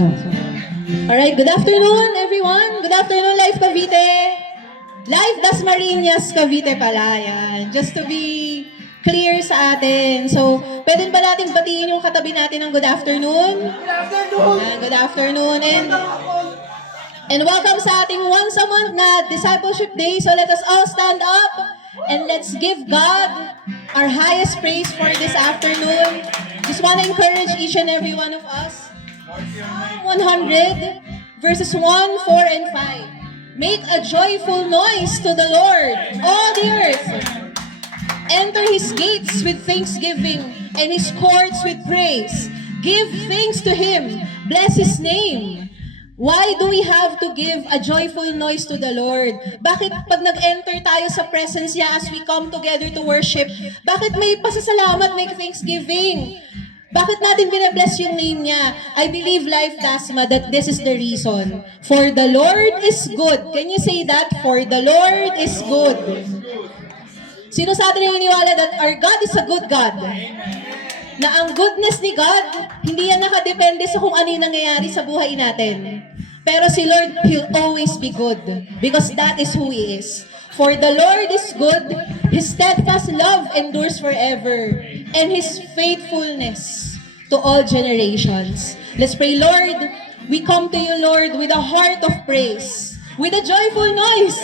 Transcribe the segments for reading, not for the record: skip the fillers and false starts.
Alright, good afternoon everyone. Good afternoon, Life Cavite. Life Dasmariñas Cavite pala, yan. Just to be clear sa atin. So, pwede ba natin batiin yung katabi natin ng good afternoon? Good afternoon! Good afternoon. And welcome sa ating once a month na Discipleship Day. So let us all stand up and let's give God our highest praise for this afternoon. Just want to encourage each and every one of us. Psalm 100 verses 1, 4, and 5. Make a joyful noise to the Lord, all the earth. Enter His gates with thanksgiving and His courts with praise. Give thanks to Him. Bless His name. Why do we have to give a joyful noise to the Lord? Bakit pag nag-enter tayo sa presence niya as we come together to worship, bakit may pasasalamat, may thanksgiving? Bakit natin binabless yung name niya? I believe, Life Dasma, that this is the reason. For the Lord is good. Can you say that? For the Lord is good. Sino sa atin naniniwala that our God is a good God? Na ang goodness ni God, hindi yan nakadepende sa kung ano yung nangyayari sa buhay natin. Pero si Lord, He'll always be good because that is who He is. For the Lord is good, His steadfast love endures forever, and His faithfulness to all generations. Let's pray, Lord. We come to You, Lord, with a heart of praise, with a joyful noise,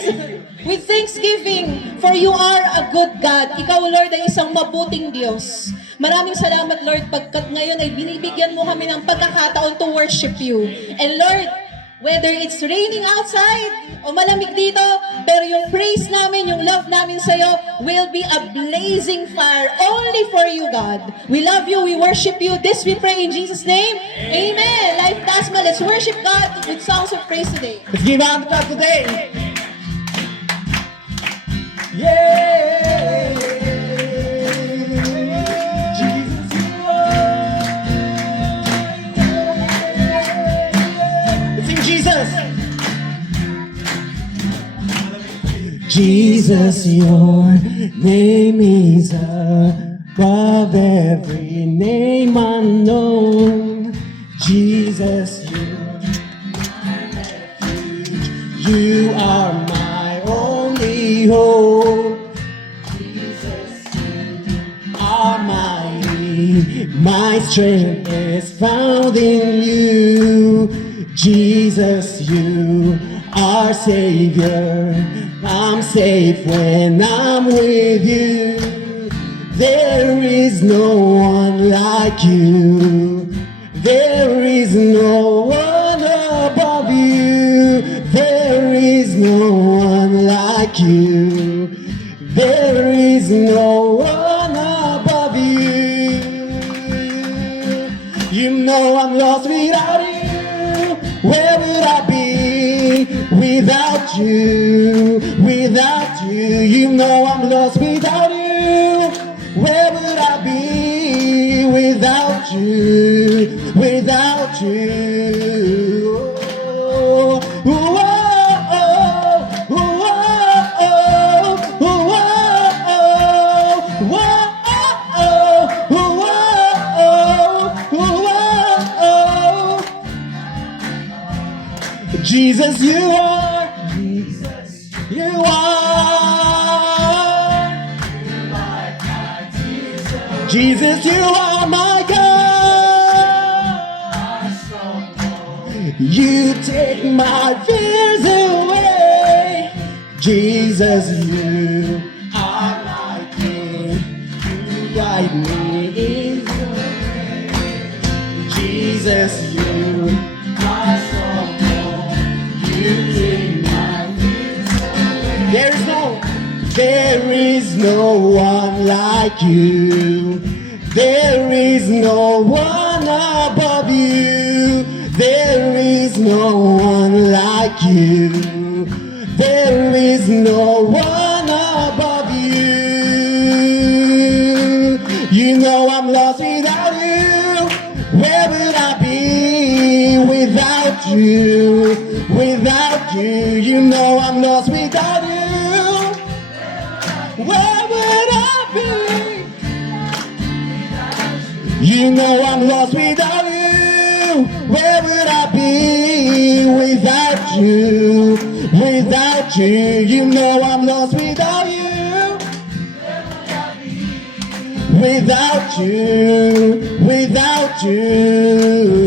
with thanksgiving, for You are a good God. Ikaw, Lord, ay isang mabuting Diyos. Maraming salamat, Lord, pagkat ngayon ay binibigyan mo kami ng pagkakataon to worship You. And Lord, whether it's raining outside o malamig dito, pero yung praise namin, yung love namin sa'yo will be a blazing fire only for You, God. We love You, we worship You. This we pray in Jesus' name. Amen. Life Dasma, let's worship God with songs of praise today. Let's give out the God today. Yeah. Jesus, You are. Let's sing Jesus. Jesus, Your name is above every name unknown. Jesus, You are my only hope. Jesus, You are my strength is found in You. Jesus, You are Savior. I'm safe when I'm with You. There is no one like You. There is no one above You. There is no one like You. There is no one above You. You know I'm lost without You. Where would I be without You? Without You. You know I'm lost without You. Where would I be without You? Without You. Oh, oh, oh, oh, oh, oh. Jesus, You are. Jesus, You are. Jesus, You are my God. You take my fears away. Jesus, You are my King. You guide me in the way. Jesus, You are strong. You take my fears away. There is no one like You. There is no one above You. There is no one like You. There is no one above You. You know I'm lost without You. Where would I be without You? Without You. You know I'm lost without You. Where would I be? You know I'm lost without You. Where would I be without you? Without you, you know I'm lost without you. Without you, without you.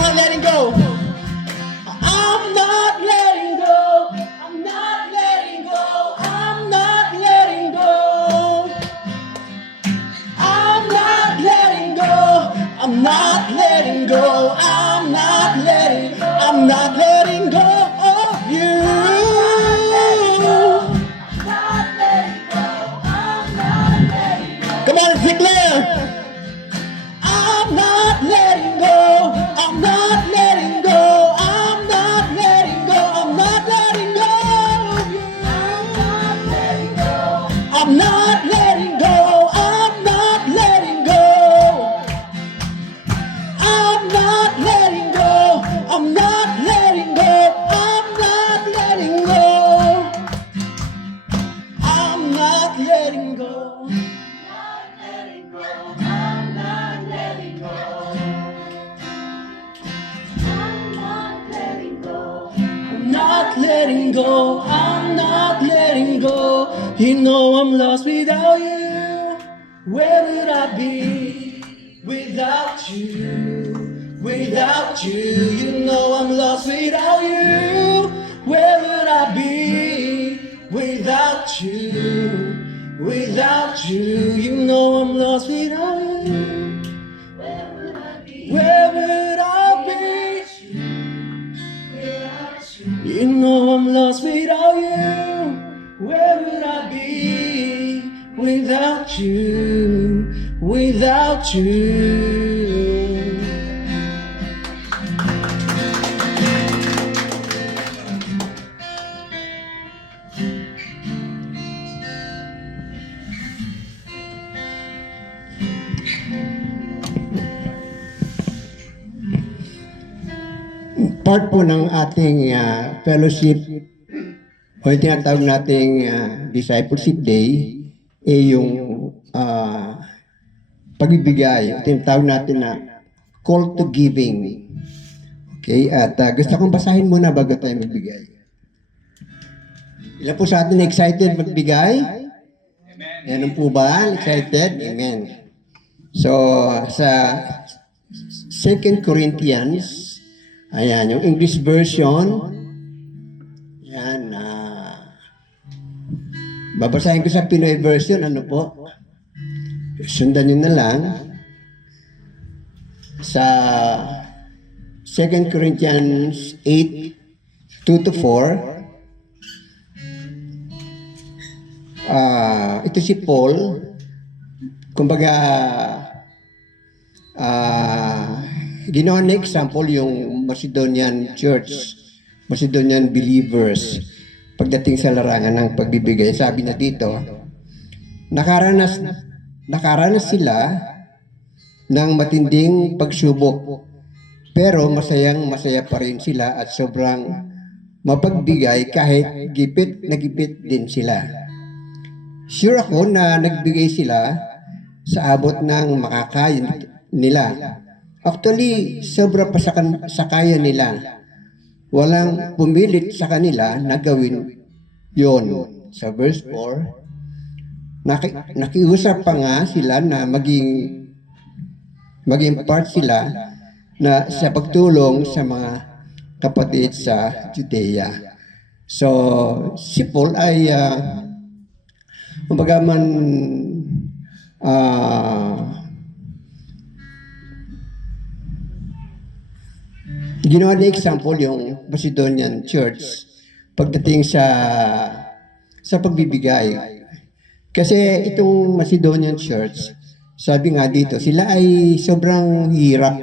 I'm letting go. I'm not letting go. I'm not letting go. I'm not letting go. I'm not letting go. I'm not letting go. I'm not letting go of you. Come on, declare. I'm not letting go. I'm not letting go. I'm not letting go. I'm not letting go of you. I'm not letting go. I'm not letting go. I'm not letting go. I'm not letting go. I'm not letting go. I'm not letting go. I'm not letting go. I'm not letting go. You know I'm lost without you. Where would I be without you? Without you, you know I'm lost without you. Where would I be without you? Without you, you know I'm lost without you. Where would I be? You know I'm lost without you. Where would I be without you? Without you. Part po ng ating fellowship o yung tinatawag nating Discipleship Day yung pagbibigay. Ito yung tawag natin na call to giving. Okay, at gusto kong basahin muna bago tayo magbigay. Ilan po sa atin excited magbigay? Yan po ba? Excited? Amen. So, sa 2 Corinthians, ayan, yung English version, yan, babasahin ko sa Pinoy version, ano po? Sundan nyo na lang. Sa 2 Corinthians 8, 2-4, ito si Paul, kumbaga, ginawa na example yung Macedonian church, Macedonian believers, pagdating sa larangan ng pagbibigay. Sabi na dito, nakaranas sila ng matinding pagsubok, pero masaya pa rin sila at sobrang mapagbigay kahit gipit na gipit din sila. Sure ako na nagbigay sila sa abot ng makakaya nila. Actually, sobra pa sa kaya nila. Walang pumilit sa kanila na gawin yon. Sa verse 4, nakiusap pa nga sila na maging part sila na sa pagtulong sa mga kapatid sa Judea. So, si Paul ay kumbaga man ginawa na example yung Macedonian church pagdating sa pagbibigay. Kasi itong Macedonian church, sabi nga dito, sila ay sobrang hirap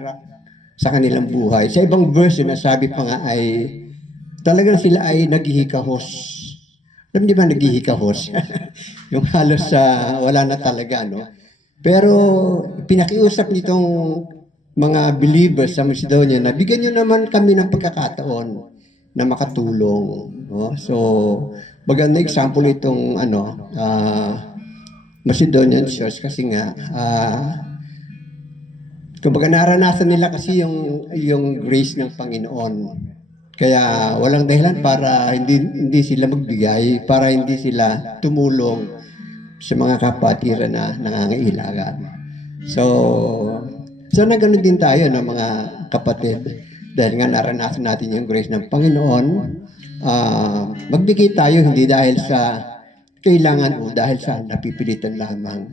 sa kanilang buhay. Sa ibang verse na sabi pa nga ay talagang sila ay naghihikahos. Alam di ba naghihikahos? Yung halos wala na talaga, no? Pero pinakiusap nitong mga believers sa Macedonia na bigyan nyo naman kami ng pagkakataon na makatulong. No? So, maganda example itong Macedonian Church kasi nga kumbaga naranasan nila kasi yung grace ng Panginoon. Kaya walang dahilan para hindi sila magbigay, para hindi sila tumulong sa mga kapatiran na nangangailangan. So na ganoon din tayo ng mga kapatid. Dahil nga naranasan natin yung grace ng Panginoon, magbigay tayo hindi dahil sa kailangan o dahil sa napipilitan lamang.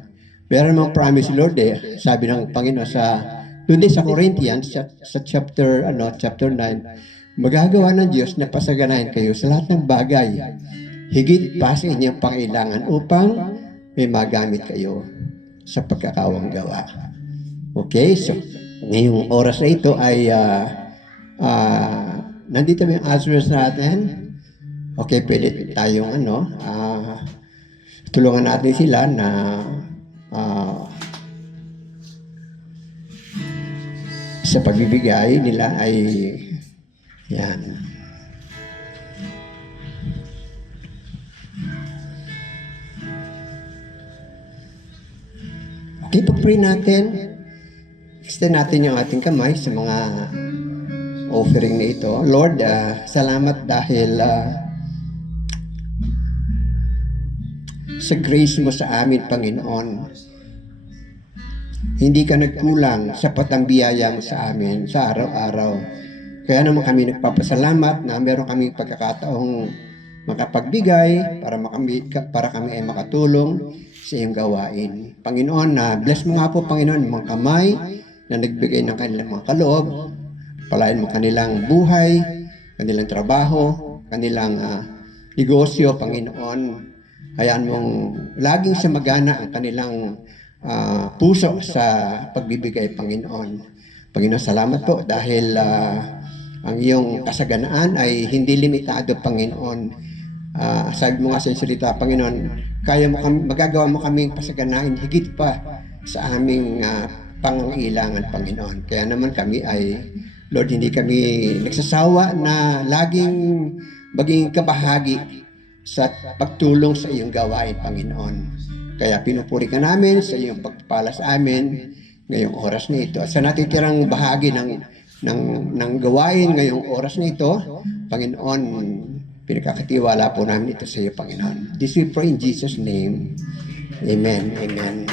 Pero namang promise Lord sabi ng Panginoon doon sa Corinthians sa chapter 9, magagawa ng Diyos na pasaganahin kayo sa lahat ng bagay, higit pa sa inyong pangailangan upang may magamit kayo sa pagkakawang gawa. Okay, so ngayong oras na ito ay nandito yung answers natin. Okay, pwede tayong tulungan natin sila na sa pagbibigay nila ay yan. Okay, pag-pray natin. Extend natin yung ating kamay sa mga offering na ito. Lord, salamat dahil sa grace mo sa amin, Panginoon. Hindi ka nagkulang sa patambiyaya mo sa amin sa araw-araw. Kaya naman kami nagpapasalamat na meron kaming pagkakataong makapagbigay para kami ay makatulong sa iyong gawain. Panginoon, bless mo nga po, Panginoon, mga kamay na nagbigay ng kanilang mga kaloob. Palain mo kanilang buhay, kanilang trabaho, kanilang negosyo, Panginoon. Hayaan mong laging sumagana ang kanilang puso sa pagbibigay, Panginoon. Panginoon, salamat po dahil ang iyong kasaganaan ay hindi limitado, Panginoon. Sabi mo nga sa salita, Panginoon, magagawa mo kaming pasaganain higit pa sa aming pangangailangan, Panginoon. Kaya naman kami ay, Lord, hindi kami nagsasawa na laging maging kabahagi sa pagtulong sa iyong gawain, Panginoon. Kaya pinupuri ka namin sa iyong pagpapala sa amin ngayong oras na ito. At sa natitirang bahagi ng gawain ngayong oras na ito, Panginoon, pinagkakatiwala po namin ito sa iyo, Panginoon. This we pray in Jesus' name. Amen. Amen.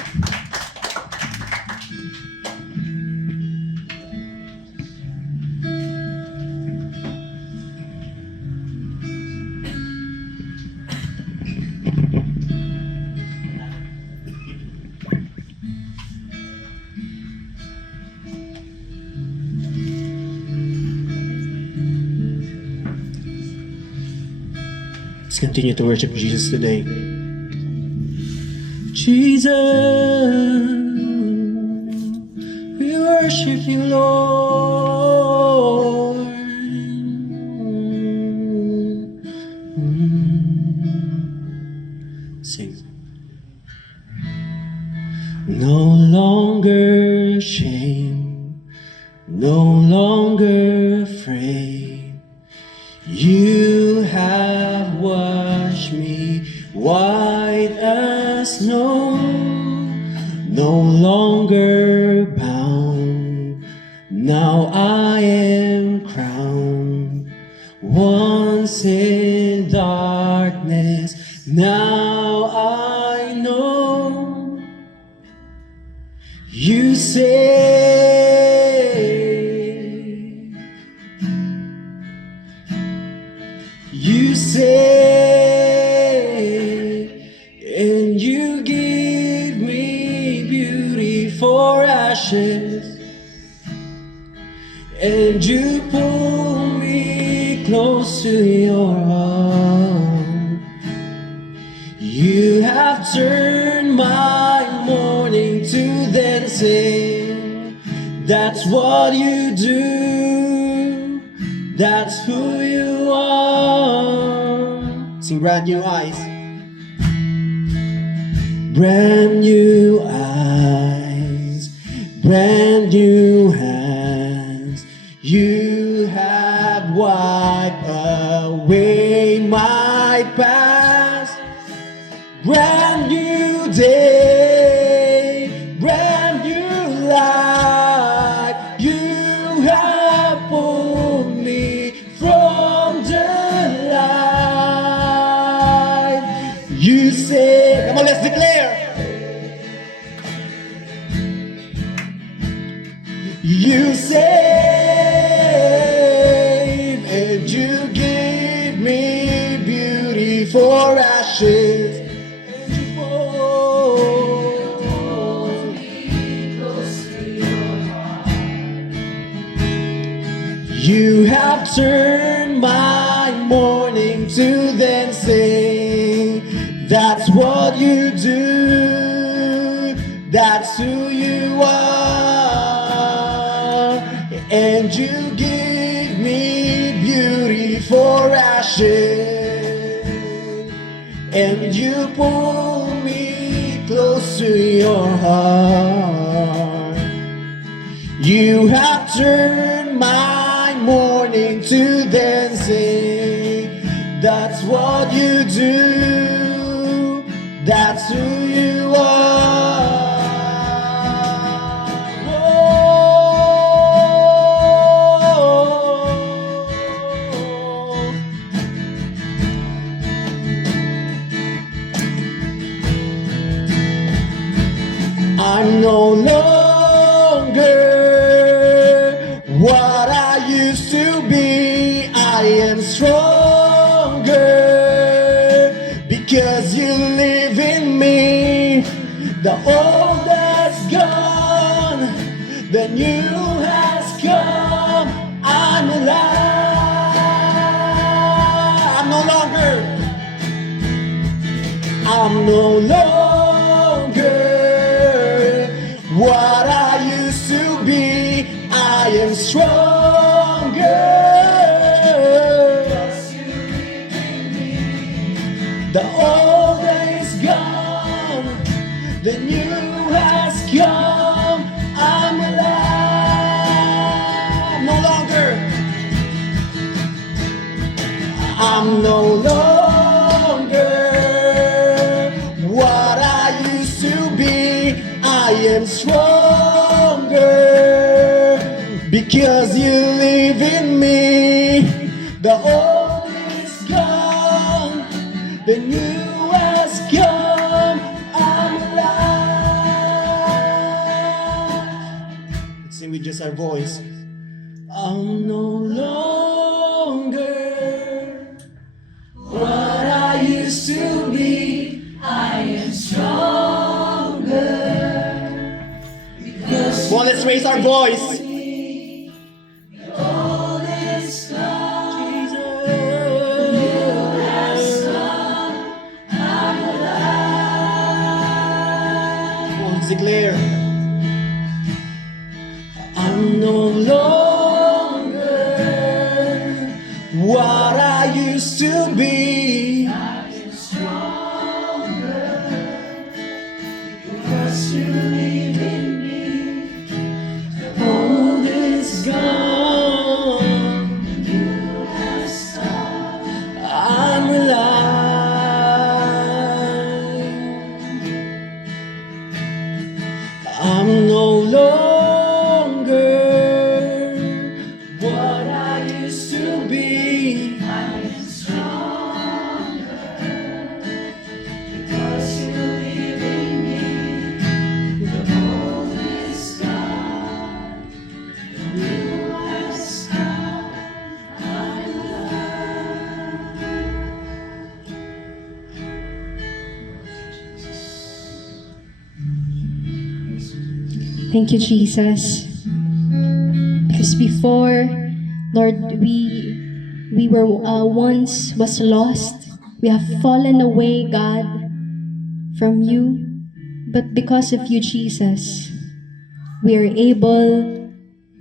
Let's continue to worship Jesus today. Jesus, we worship you, Lord. Sing. No longer shame, no longer afraid. You have washed me white as snow. No longer bound, now I am crowned. Once in darkness, now I know. You say you say, and you give me beauty for ashes, and you pull me close to your heart. You have turned my mourning to dancing. That's what you do. That's who you are. Sing brand new eyes. Brand new eyes, brand new hands. You have wiped away my past. Brand new day, brand new life. You have pulled me from the light. You say, come on, let's declare. You save and you give me beauty for ashes. And you fold me close to your heart. You have turned my mourning to dancing. That's what you do. That's who you are. And you give me beauty for ashes. And you pull me close to your heart. You have turned my mourning to dancing. That's what you do. That's who you are. I'm no longer what I used to be. I am stronger because you live in me. The old has gone, the new has come. I'm alive. I'm no longer what I used to be. I am stronger. The old is gone, the new has come. I'm alive. I'm no longer what I used to be. I am stronger because you live in me. The old is gone, the new has come. I'm alive. Let's sing with just our voice. I'm no longer what I used to be. I am stronger because well, let's raise our voice. Declare, I'm no longer what I used to be. I am stronger because you live in me. The old is gone, you have stopped. I'm alive. I'm no longer what I used to be. I am stronger because you live in me. The old is gone, the new has come. I'm Thank you, Jesus. Because before, Lord, we were once was lost. We have fallen away, God, from you. But because of you, Jesus, we are able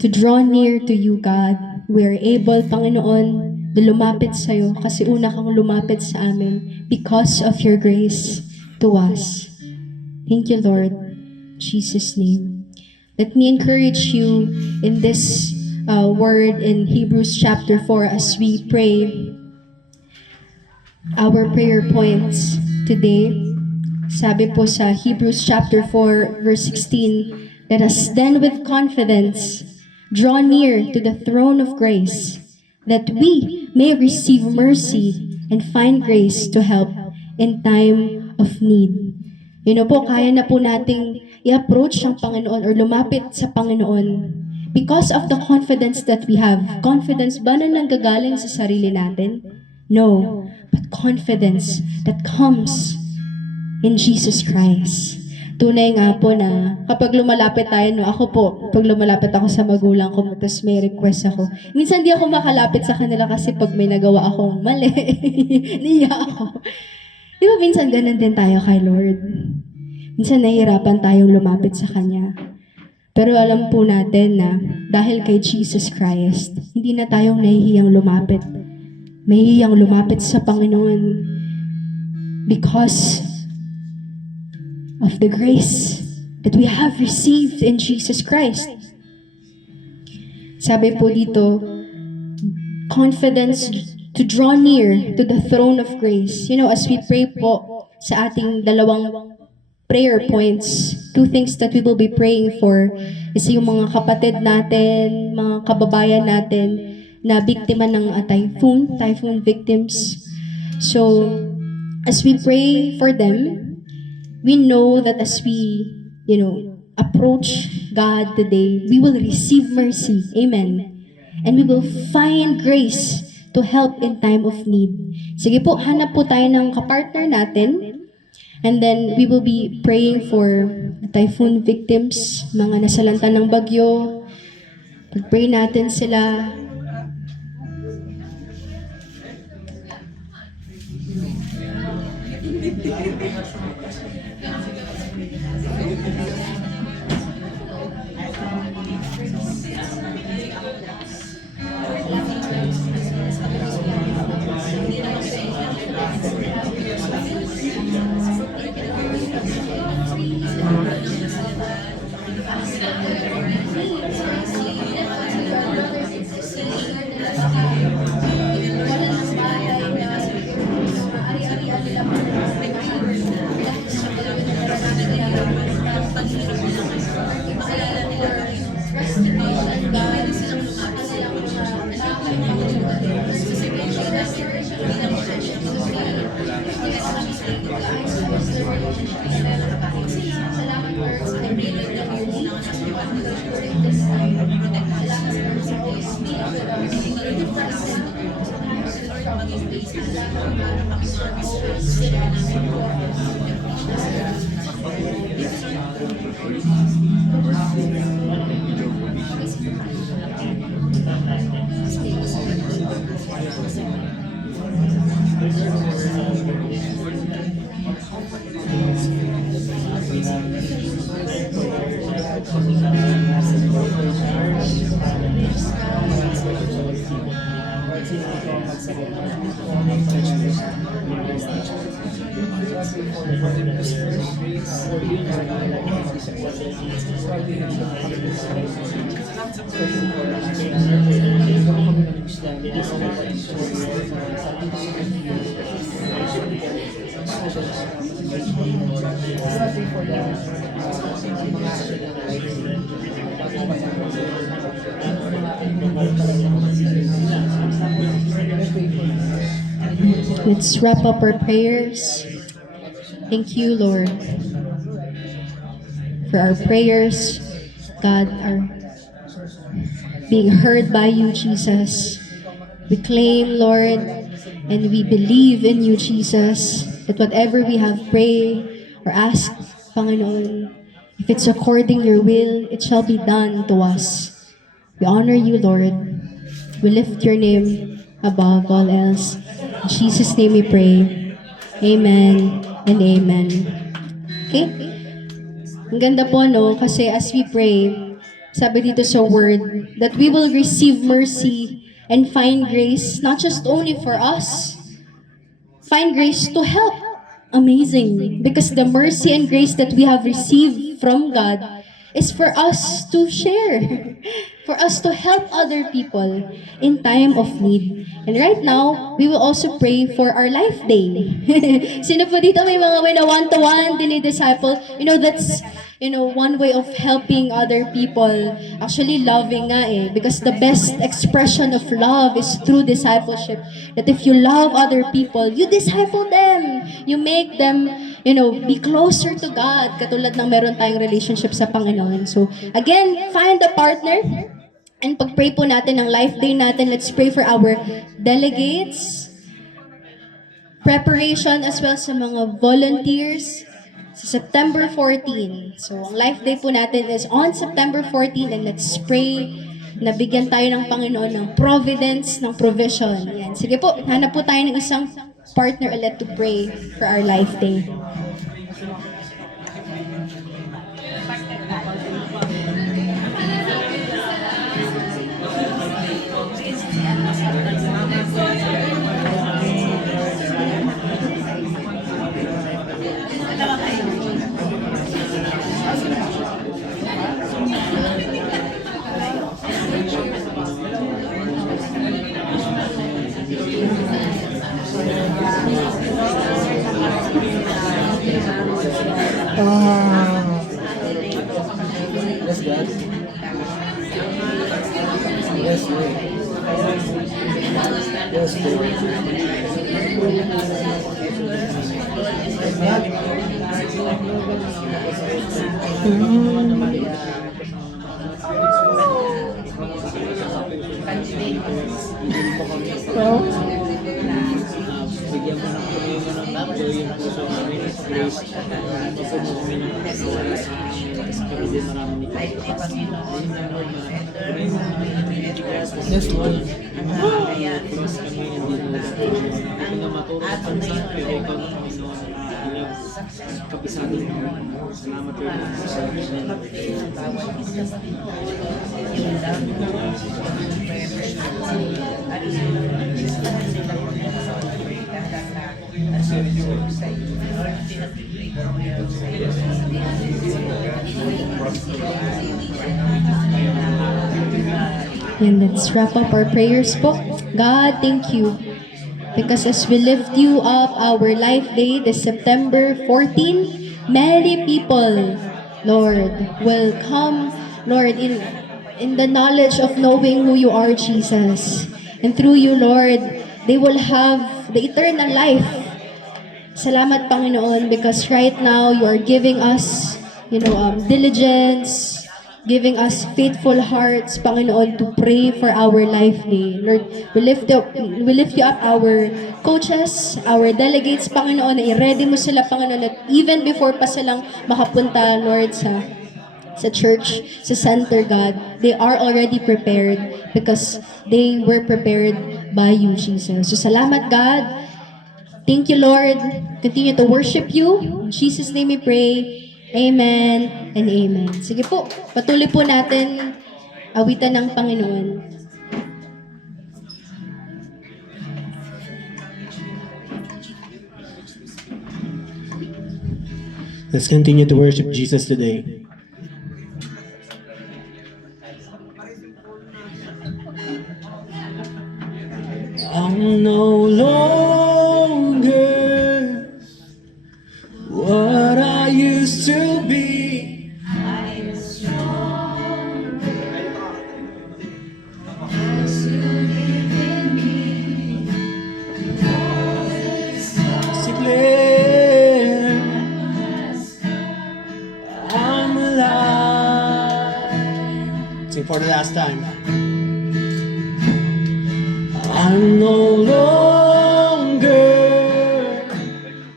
to draw near to you, God. We are able, Panginoon, na lumapit sa'yo kasi una kang lumapit sa amin because of your grace to us. Thank you, Lord. In Jesus' name. Let me encourage you in this word in Hebrews chapter 4 as we pray our prayer points today. Sabi po sa Hebrews chapter 4 verse 16, let us then with confidence draw near to the throne of grace, that we may receive mercy and find grace to help in time of need. You know po, kaya na po nating i-approach ang Panginoon or lumapit sa Panginoon because of the confidence that we have. Confidence ba na nanggagaling sa sarili natin? No, but confidence that comes in Jesus Christ. Tunay nga po na kapag lumalapit tayo, no, ako po, pag lumalapit ako sa magulang ko, tapos may request ako, minsan di ako makalapit sa kanila kasi pag may nagawa akong mali, niya ako. Di ba minsan ganun din tayo kay Lord? Minsan nahihirapan tayong lumapit sa Kanya. Pero alam po natin na dahil kay Jesus Christ, hindi na tayong nahihiyang lumapit. Mahihiyang lumapit sa Panginoon because of the grace that we have received in Jesus Christ. Sabi po dito, confidence to draw near to the throne of grace. You know, as we pray po sa ating dalawang prayer points, two things that we will be praying for is yung mga kapatid natin, mga kababayan natin na biktima ng typhoon victims. So, as we pray for them, we know that as we, approach God today, we will receive mercy. Amen. And we will find grace to help in time of need. Sige po, hanap po tayo ng kapartner natin. And then, we will be praying for the typhoon victims, mga nasalanta ng bagyo. Pag-pray natin sila. Let's wrap up our prayers. Thank you, Lord, for our prayers. God, are being heard by you, Jesus. We claim, Lord, and we believe in you, Jesus, that whatever we have prayed or asked, Panginoon, if it's according your will, it shall be done to us. We honor you, Lord. We lift your name above all else. In Jesus' name we pray. Amen and amen. Okay? Ang ganda po, no? Kasi as we pray, sabi dito sa word, that we will receive mercy and find grace, not just only for us, find grace to help. Amazing. Because the mercy and grace that we have received from God is for us to share, for us to help other people in time of need. And right now, we will also pray for our life day. Sino po dito may mga way na one-to-one, dinidisciple? That's one way of helping other people. Actually, loving nga eh. Because the best expression of love is through discipleship. That if you love other people, you disciple them. You make them, be closer to God. Katulad ng meron tayong relationship sa Panginoon. So, again, find a partner. And pag-pray po natin ng life day natin, let's pray for our delegates, preparation as well sa mga volunteers sa September 14. So, ang life day po natin is on September 14 and let's pray na bigyan tayo ng Panginoon ng providence, ng provision. Yan. Sige po, hanap po tayo ng isang partner ulit to pray for our life day. Yes, God. Yes, Lord. Yes, Bigyan mo ng Panginoon ng bago yung puso namin at grace. Mapuno kami ng pagkawalas. Pero din marami ni Yes, Lord. Punas kami hindi mo. Hindi na maturo sa pansa. Pero ikaw na Panginoon. Alam, kapisado mo. Salamat po sa And let's wrap up our prayers po. God, thank you. Because as we lift you up our life day, this September 14, many people, Lord, will come, Lord, in the knowledge of knowing who you are, Jesus. And through you, Lord, they will have the eternal life. Salamat, Panginoon, because right now you are giving us, diligence, giving us faithful hearts, Panginoon, to pray for our life day. Lord, we lift you up our coaches, our delegates, Panginoon, na i-ready mo sila, Panginoon, at even before pa silang makapunta, Lord, sa church, sa center, God, they are already prepared because they were prepared by you, Jesus. So, salamat, God. Thank you, Lord. Continue to worship you. In Jesus' name we pray. Amen and amen. Sige po, patuloy po natin awitan ng Panginoon. Let's continue to worship Jesus today. I'm no longer what I used to be. Declare I'm alive. Sing for the last time. I'm no longer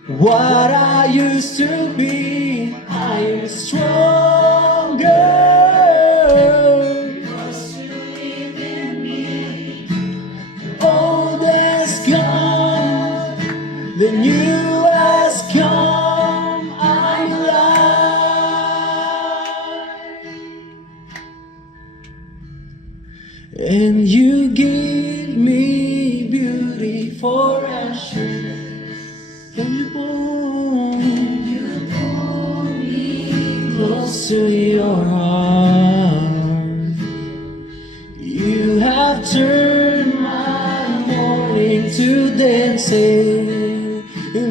what I used to be. I am stronger. Old has gone, the new has come. I'm alive, and you give me beauty for ashes. And you pull me close to your heart.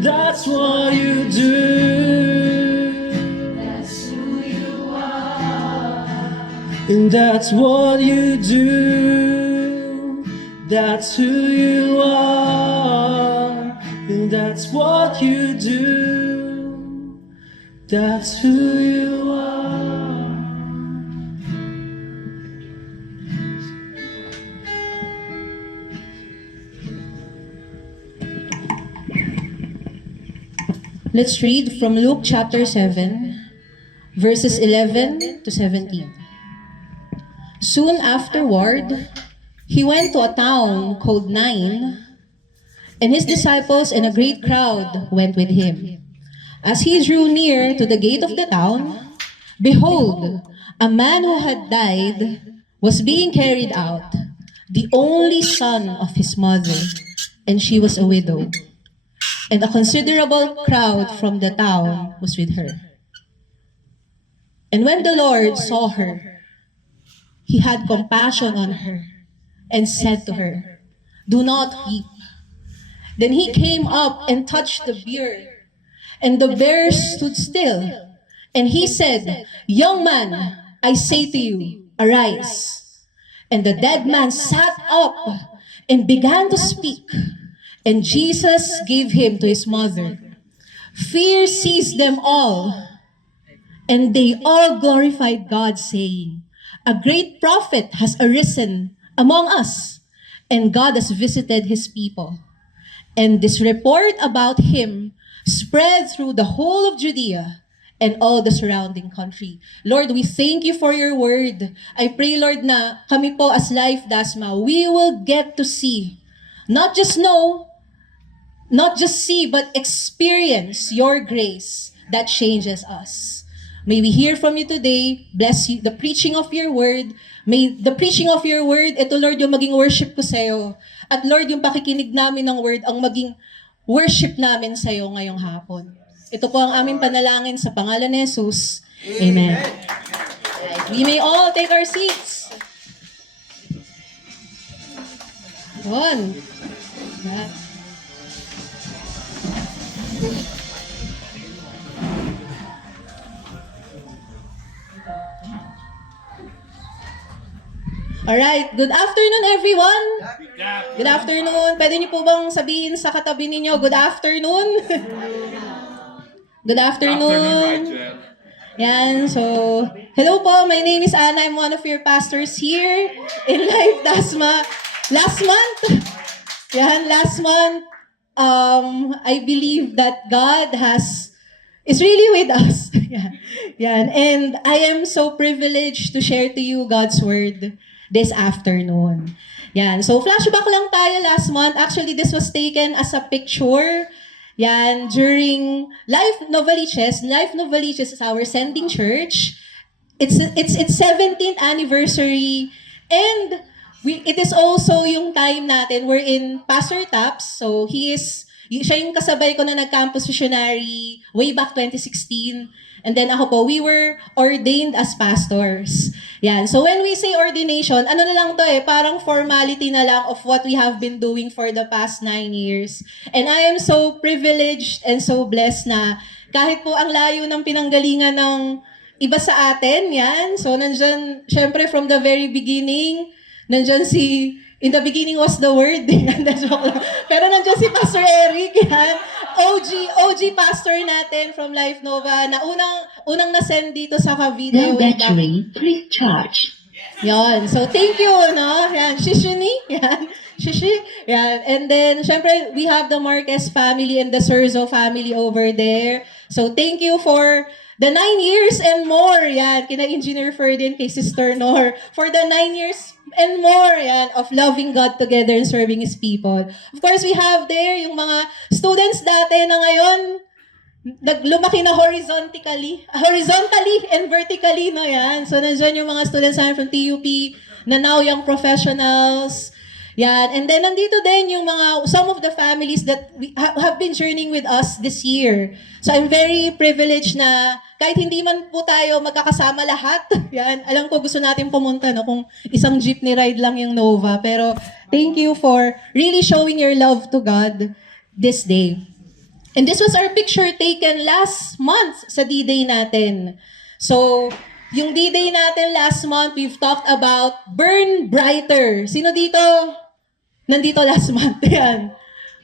and that's what you do. And that's what you do. That's who you are. And that's what you do. That's who you are. Let's read from Luke chapter 7, verses 11 to 17. Soon afterward, he went to a town called Nain, and his disciples and a great crowd went with him. As he drew near to the gate of the town, behold, a man who had died was being carried out, the only son of his mother, and she was a widow. And a considerable crowd from the town was with her. And when the Lord saw her, he had compassion on her and said to her, "Do not weep." Then he came up and touched the bier, and the bear stood still. And he said, "Young man, I say to you, arise." And the dead man sat up and began to speak. And Jesus gave him to his mother. Fear seized them all, and they all glorified God, saying, "A great prophet has arisen among us, and God has visited his people." And this report about him spread through the whole of Judea and all the surrounding country. Lord, we thank you for your word. I pray, Lord, na kami po as Life Dasma, we will get to see, not just know, not just see, but experience your grace that changes us. May we hear from you today. Bless you, the preaching of your word. May the preaching of your word, ito Lord, yung maging worship ko sa'yo. At Lord, yung pakikinig namin ng word, ang maging worship namin sa'yo ngayong hapon. Ito po ang aming panalangin sa pangalan ni Jesus. Amen. We may all take our seats. Yun. Yeah. Alright, good afternoon everyone. Good afternoon. Pwede niyo po bang sabihin sa katabi ninyo, good afternoon? Good afternoon. Yan, so, hello po, my name is Anna. I'm one of your pastors here in Life Dasma. Last month, I believe that God is really with us. Yan. And I am so privileged to share to you God's word this afternoon. Yan. So, flashback lang tayo last month. Actually, this was taken as a picture. Yan. During Life Novaliches. Life Novaliches is our sending church. It's 17th anniversary. And it is also yung time natin wherein Pastor Taps, so siya yung kasabay ko na nag-campus missionary way back 2016. And then ako po, we were ordained as pastors. Yan. So when we say ordination, ano na lang to parang formality na lang of what we have been doing for the past 9 years. And I am so privileged and so blessed na kahit po ang layo ng pinanggalingan ng iba sa atin, yan. So nandyan, syempre from the very beginning, nandyan in the beginning was the word. Pero nandyan si Pastor Eric, yan. OG pastor natin from Life Nova na unang na-send dito sa Cavite. No battery, please charge. Yan. So, thank you, no? Yan. Shishuni. Yan. Shishi. Yan. And then, syempre, we have the Marquez family and the Surzo family over there. So, thank you for the 9 years and more. Yan. Kina Engineer Ferdin, kay Sister Nor. For the 9 years and more, yan, of loving God together and serving His people. Of course, we have there yung mga students dati na ngayon, lumaki na horizontally and vertically, no, yan. So, nandiyan yung mga students namin from TUP na now young professionals. Yan. And then, nandito din yung some of the families that have been journeying with us this year. So, I'm very privileged na kahit hindi man po tayo magkakasama lahat, yan, alam ko gusto natin pumunta, no, kung isang jeepney ride lang yung Nova. Pero, thank you for really showing your love to God this day. And this was our picture taken last month sa D-Day natin. So, yung D-Day natin last month, we've talked about Burn Brighter. Sino dito? Nandito last month. Yan.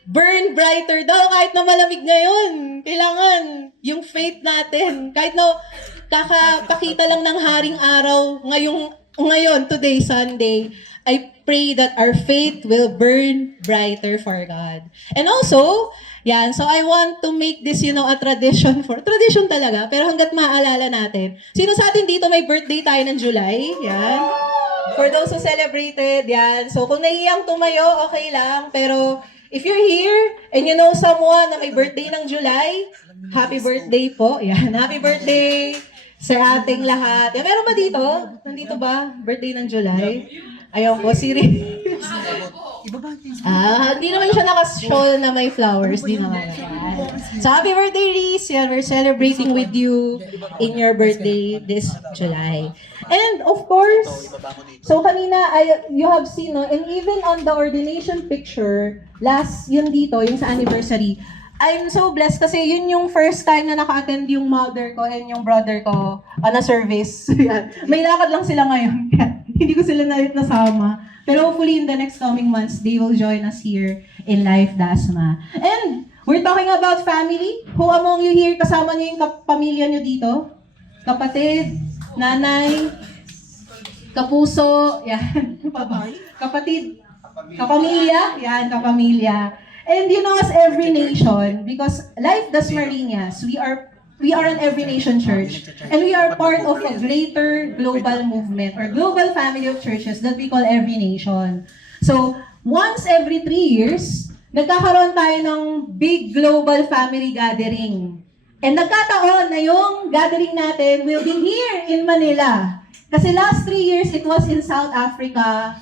Burn brighter daw kahit na malamig ngayon. Kailangan yung faith natin. Kahit na kakapakita lang ng haring araw ngayon, today, Sunday, I pray that our faith will burn brighter for God. And also, yan, so I want to make this, a tradition tradition talaga, pero hanggat maaalala natin. Sino sa atin dito may birthday tayo ng July? Yan. For those who celebrated, yan. So kung naiyang tumayo, okay lang, pero if you're here and you know someone na may birthday ng July, happy birthday po. Yan, happy birthday sa ating lahat. Yan, meron ba dito? Nandito ba? Birthday ng July? Ayun po, si Riz. Hindi naman siya naka-shawl na may flowers. Di naman. Yan. So, happy birthday, Riz. Yan, we're celebrating with you in your birthday this July. And, of course, so kanina, you have seen, no? And even on the ordination picture, yun dito, yung sa anniversary, I'm so blessed kasi yun yung first time na naka-attend yung mother ko and yung brother ko on a service. Yan. May lakad lang sila ngayon. Hindi ko sila nasama. Pero hopefully in the next coming months, they will join us here in Life Dasma. And we're talking about family. Who among you here, kasama niyo yung pamilya niyo dito? Kapatid, nanay, kapuso, yan. Kapatid, kapamilya, yan, kapamilya. And as every nation, because Life Dasmariñas, we are an every nation church, and we are part of a greater global movement or global family of churches that we call Every Nation. So, once every 3 years, nagkakaroon tayo ng big global family gathering. And nagkataon na yung gathering natin will be here in Manila. Kasi last 3 years, it was in South Africa,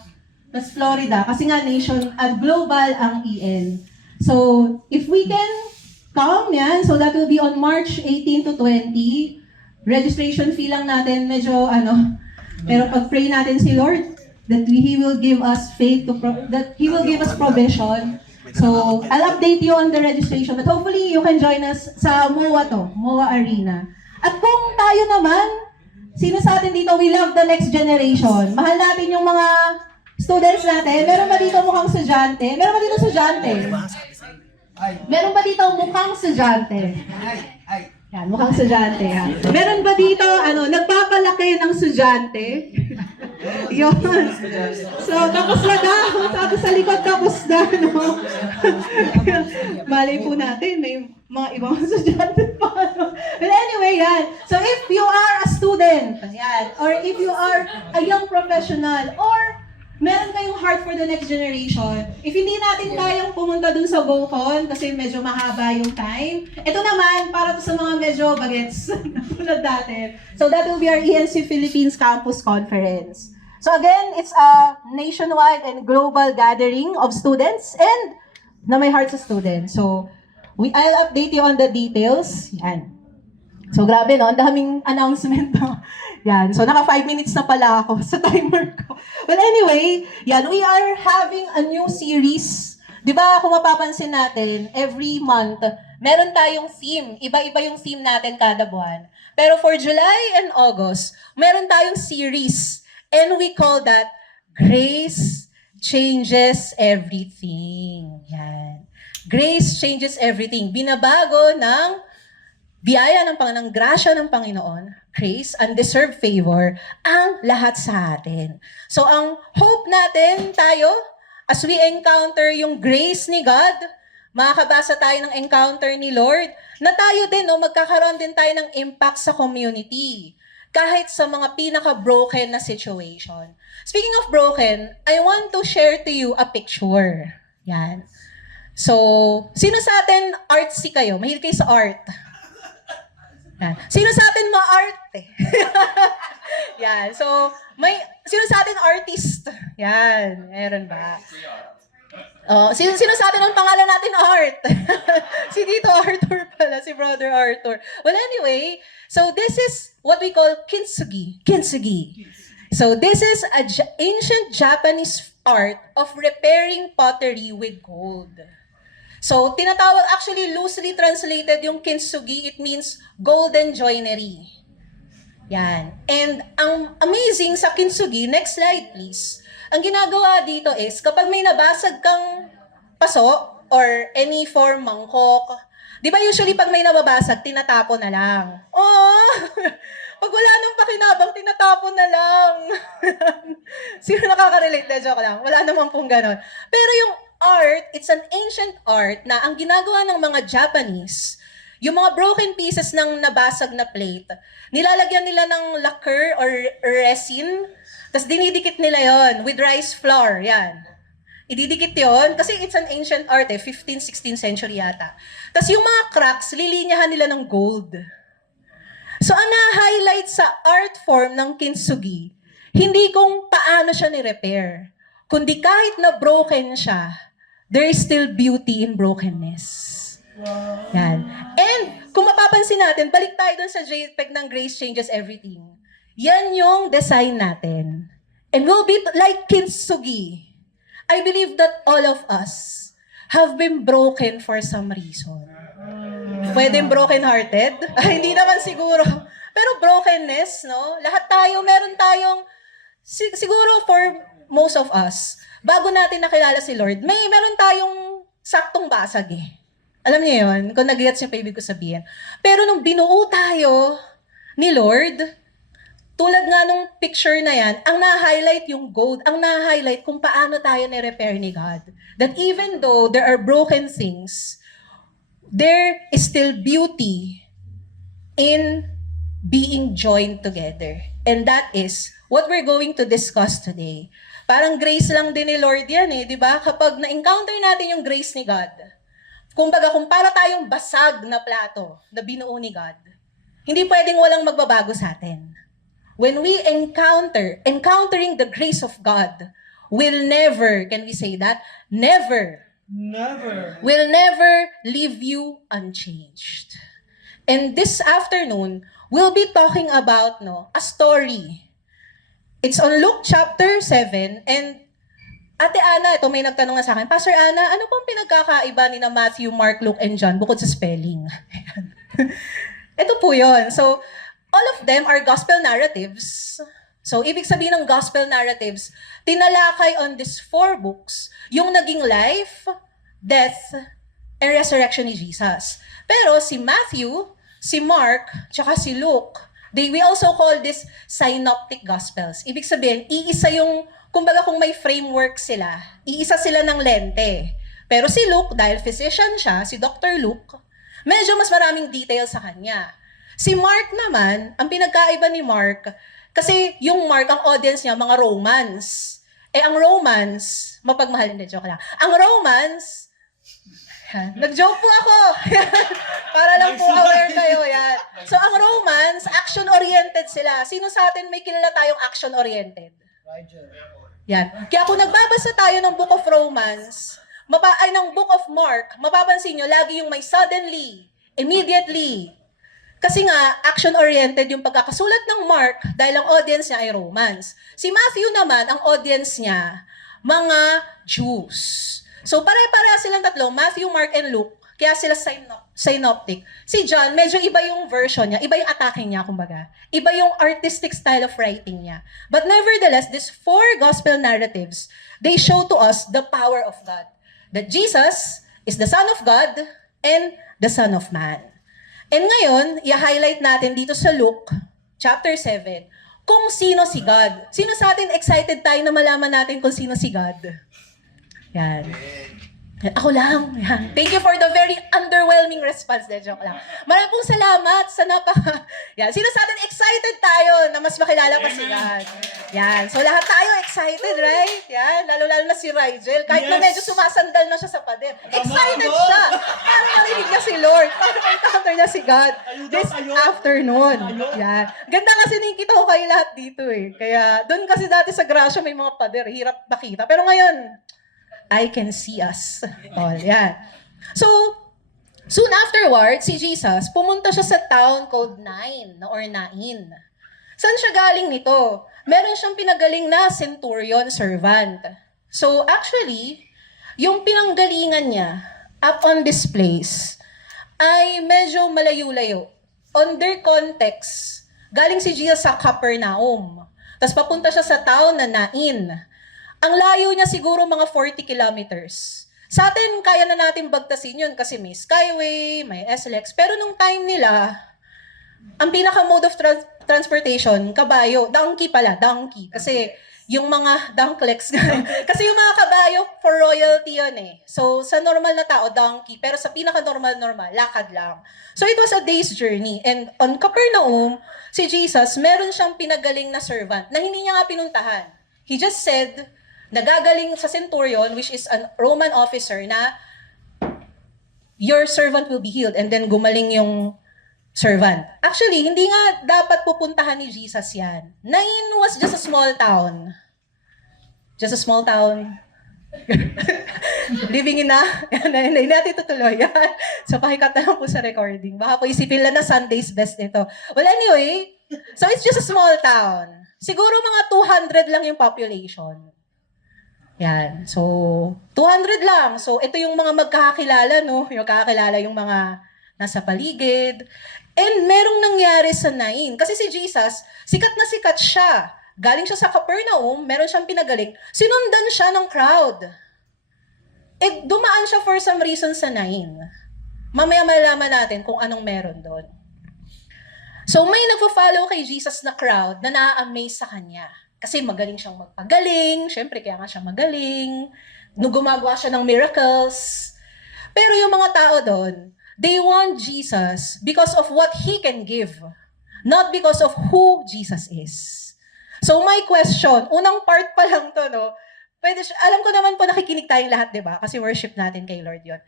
plus Florida, kasi nga nation at global ang EN. So, if we can come, yan, so that will be on March 18 to 20. Registration fee lang natin, medyo pero pag-pray natin si Lord that He will give us faith, that He will give us provision. So, I'll update you on the registration, but hopefully you can join us sa MOA Arena. At kung tayo naman, sino sa atin dito, we love the next generation. Mahal natin yung mga students natin. Meron ba dito mukhang estudyante? Meron ba dito estudyante? Meron ba dito mukhang estudyante? Yan, mukhang estudyante. Yan. Meron ba dito, nagpapalaki ng estudyante? Yun. So, tapos na daw. Tapos sa likod, tapos na, no? Malay po natin, may mga ibang estudyante pa, no? But anyway, yan. So, if you are a student, yan, or if you are a young professional, or meron kayong heart for the next generation, if hindi natin kayang pumunta dun sa GoCon, kasi medyo mahaba yung time, ito naman, para to sa mga medyo bagets, tulad natin. So that will be our ENC Philippines Campus Conference. So again, it's a nationwide and global gathering of students and na may heart sa students. So, I'll update you on the details. Yan. So grabe, no? Ang daming announcement, no? Yan. So naka 5 minutes na pala ako sa timer ko. Well anyway, yan, we are having a new series. Di ba kung mapapansin natin, every month, meron tayong theme. Iba-iba yung theme natin kada buwan. Pero for July and August, meron tayong series. And we call that Grace Changes Everything. Yan. Grace changes everything. Binabago ng biyaya ng grasya ng Panginoon, grace, undeserved favor, ang lahat sa atin. So ang hope natin tayo, as we encounter yung grace ni God, makakabasa tayo ng encounter ni Lord, na tayo din, magkakaroon din tayo ng impact sa community, kahit sa mga pinaka-broken na situation. Speaking of broken, I want to share to you a picture. Yan. So, sino sa atin artsy kayo? Mahilig kayo sa art? Yan. Sino sa atin ma-arte? Yan. So, sino sa atin artist? Yan. Meron ba? Sino sa atin ang pangalan natin Art? Si Tito Arthur pala, si Brother Arthur. Well, anyway, so this is what we call kintsugi. Kintsugi. So this is an ancient Japanese art of repairing pottery with gold. So, tinatawag, actually loosely translated yung kintsugi, it means golden joinery. Yan. And ang amazing sa kintsugi, next slide please. Ang ginagawa dito is, kapag may nabasag kang paso or any form mangkok, di ba usually pag may nababasag, tinatapon na lang. Oh! Pag wala nang pakinabang, tinatapon na lang. Sino nakaka-relate na joke lang? Wala naman pong ganon. Pero yung art, it's an ancient art na ang ginagawa ng mga Japanese, yung mga broken pieces ng nabasag na plate, nilalagyan nila ng lacquer or resin, tapos dinidikit nila yon with rice flour, yan. Ididikit yon kasi it's an ancient art 15th, 16th century yata. Tapos yung mga cracks, lilinyahan nila ng gold. So ang na-highlight sa art form ng kintsugi, hindi kung paano siya ni-repair, kundi kahit na broken siya, there is still beauty in brokenness. Yan. And kung mapapansin natin, balik tayo dun sa JPEG ng Grace Changes Everything. Yan yung design natin. And we'll be like kintsugi. I believe that all of us have been broken for some reason. Pwedeng broken-hearted? Hindi naman siguro. Pero brokenness, no? Lahat tayo, meron tayong, siguro for most of us, bago natin nakilala si Lord, meron tayong saktong basag eh. Alam niyo yun? Kung nag-gets niyo pa ibig ko sabihin. Pero nung binuo tayo ni Lord, tulad nga nung picture na yan, ang na-highlight yung gold, ang na-highlight kung paano tayo ni-repair ni God. That even though there are broken things, there is still beauty in being joined together. And that is what we're going to discuss today. Parang grace lang din ni Lord yan eh, di ba? Kapag na-encounter natin yung grace ni God, kumbaga kung para tayong basag na plato na binuo ni God, hindi pwedeng walang magbabago sa atin. When we encountering the grace of God, will never, can we say that? Never will never leave you unchanged. And this afternoon, we'll be talking about a story. It's on Luke chapter 7, and Ate Ana, ito may nagtanong na sa akin, Pastor Ana, ano pong pinagkakaiba ni na Matthew, Mark, Luke, and John bukod sa spelling? Ito po yun. So, all of them are gospel narratives. So, ibig sabihin ng gospel narratives, tinalakay on these 4 books yung naging life, death, and resurrection ni Jesus. Pero si Matthew, si Mark, tsaka si Luke, we also call this synoptic gospels. Ibig sabihin, iisa yung, kumbaga kung may framework sila, iisa sila ng lente. Pero si Luke, dahil physician siya, si Dr. Luke, medyo mas maraming details sa kanya. Si Mark naman, ang pinagkaiba ni Mark, kasi yung Mark, ang audience niya, mga Romans. Ang Romans, mapagmahal, hindi, joke lang. Ang Romans, nag-joke po ako. Para lang po aware kayo, yan. So, ang Romans, action-oriented sila. Sino sa atin may kilala tayong action-oriented? Yan. Kaya kung nagbabasa tayo ng Book of Romans, ng Book of Mark, mapapansin nyo, lagi yung may suddenly, immediately. Kasi nga, action-oriented yung pagkakasulat ng Mark dahil ang audience niya ay Romans. Si Matthew naman, ang audience niya, mga Jews. So, pare-pareha silang tatlo, Matthew, Mark, and Luke, kaya sila synoptic. Si John, medyo iba yung version niya, iba yung atake niya, kumbaga. Iba yung artistic style of writing niya. But nevertheless, these 4 gospel narratives, they show to us the power of God. That Jesus is the Son of God and the Son of Man. And ngayon, i-highlight natin dito sa Luke, chapter 7, kung sino si God. Sino sa atin excited tayo na malaman natin kung sino si God? Yan. Ako lang. Yan. Thank you for the very underwhelming response. De, joke lang. Maraming pong salamat sa Yan. Sino sa atin excited tayo na mas makilala pa si God? Yan. So lahat tayo excited, right? Yan. Lalo-lalo na si Rigel. Kahit na medyo sumasandal na siya sa pader. Excited siya. Para marinig niya si Lord. Para ma-encounter niya si God. This afternoon. Yan. Ganda kasi nakikita ko kayo lahat dito eh. Kaya doon kasi dati sa Gracia may mga pader. Hirap makita. Pero ngayon, I can see us all. Yan. So, soon afterwards, si Jesus, pumunta siya sa town called Nain, or Nain. Saan siya galing nito? Meron siyang pinagaling na centurion servant. So, actually, yung pinanggalingan niya up on this place ay medyo malayo-layo. On their context, galing si Jesus sa Capernaum. Tapos papunta siya sa town na Nain. Ang layo niya siguro mga 40 kilometers. Sa atin, kaya na natin bagtasin yun kasi may Skyway, may SLEX. Pero nung time nila, ang pinaka-mode of transportation, kabayo, donkey pala, donkey. Kasi yung mga donklex, kasi yung mga kabayo for royalty yun eh. So, sa normal na tao, donkey. Pero sa pinaka-normal, lakad lang. So, it was a day's journey. And on Capernaum, si Jesus, meron siyang pinagaling na servant na hindi niya nga pinuntahan. He just said, nagagaling sa centurion, which is a Roman officer, na your servant will be healed. And then gumaling yung servant. Actually, hindi nga dapat pupuntahan ni Jesus yan. Nain was just a small town. Just a small town. Living in hindi natin tutuloy yan. So, pakikat na lang po sa recording. Baka po isipin lang na Sunday's best ito. Well, anyway, so it's just a small town. Siguro mga 200 lang yung population. Yan. So, 200 lang. So, ito yung mga magkakakilala, no? Yung kakakilala yung mga nasa paligid. And merong nangyari sa Nain. Kasi si Jesus, sikat na sikat siya. Galing siya sa Capernaum, meron siyang pinagaling. Sinundan siya ng crowd. Eh, dumaan siya for some reason sa Nain. Mamaya malaman natin kung anong meron doon. So, may nagpo-follow kay Jesus na crowd na na-amaze sa kanya. Kasi magaling siyang magpagaling. Siyempre, kaya nga siya magaling. Nung gumagawa siya ng miracles. Pero yung mga tao doon, they want Jesus because of what He can give, not because of who Jesus is. So my question, unang part pa lang to, no? Alam ko naman po nakikinig tayong lahat, di ba? Kasi worship natin kay Lord yon.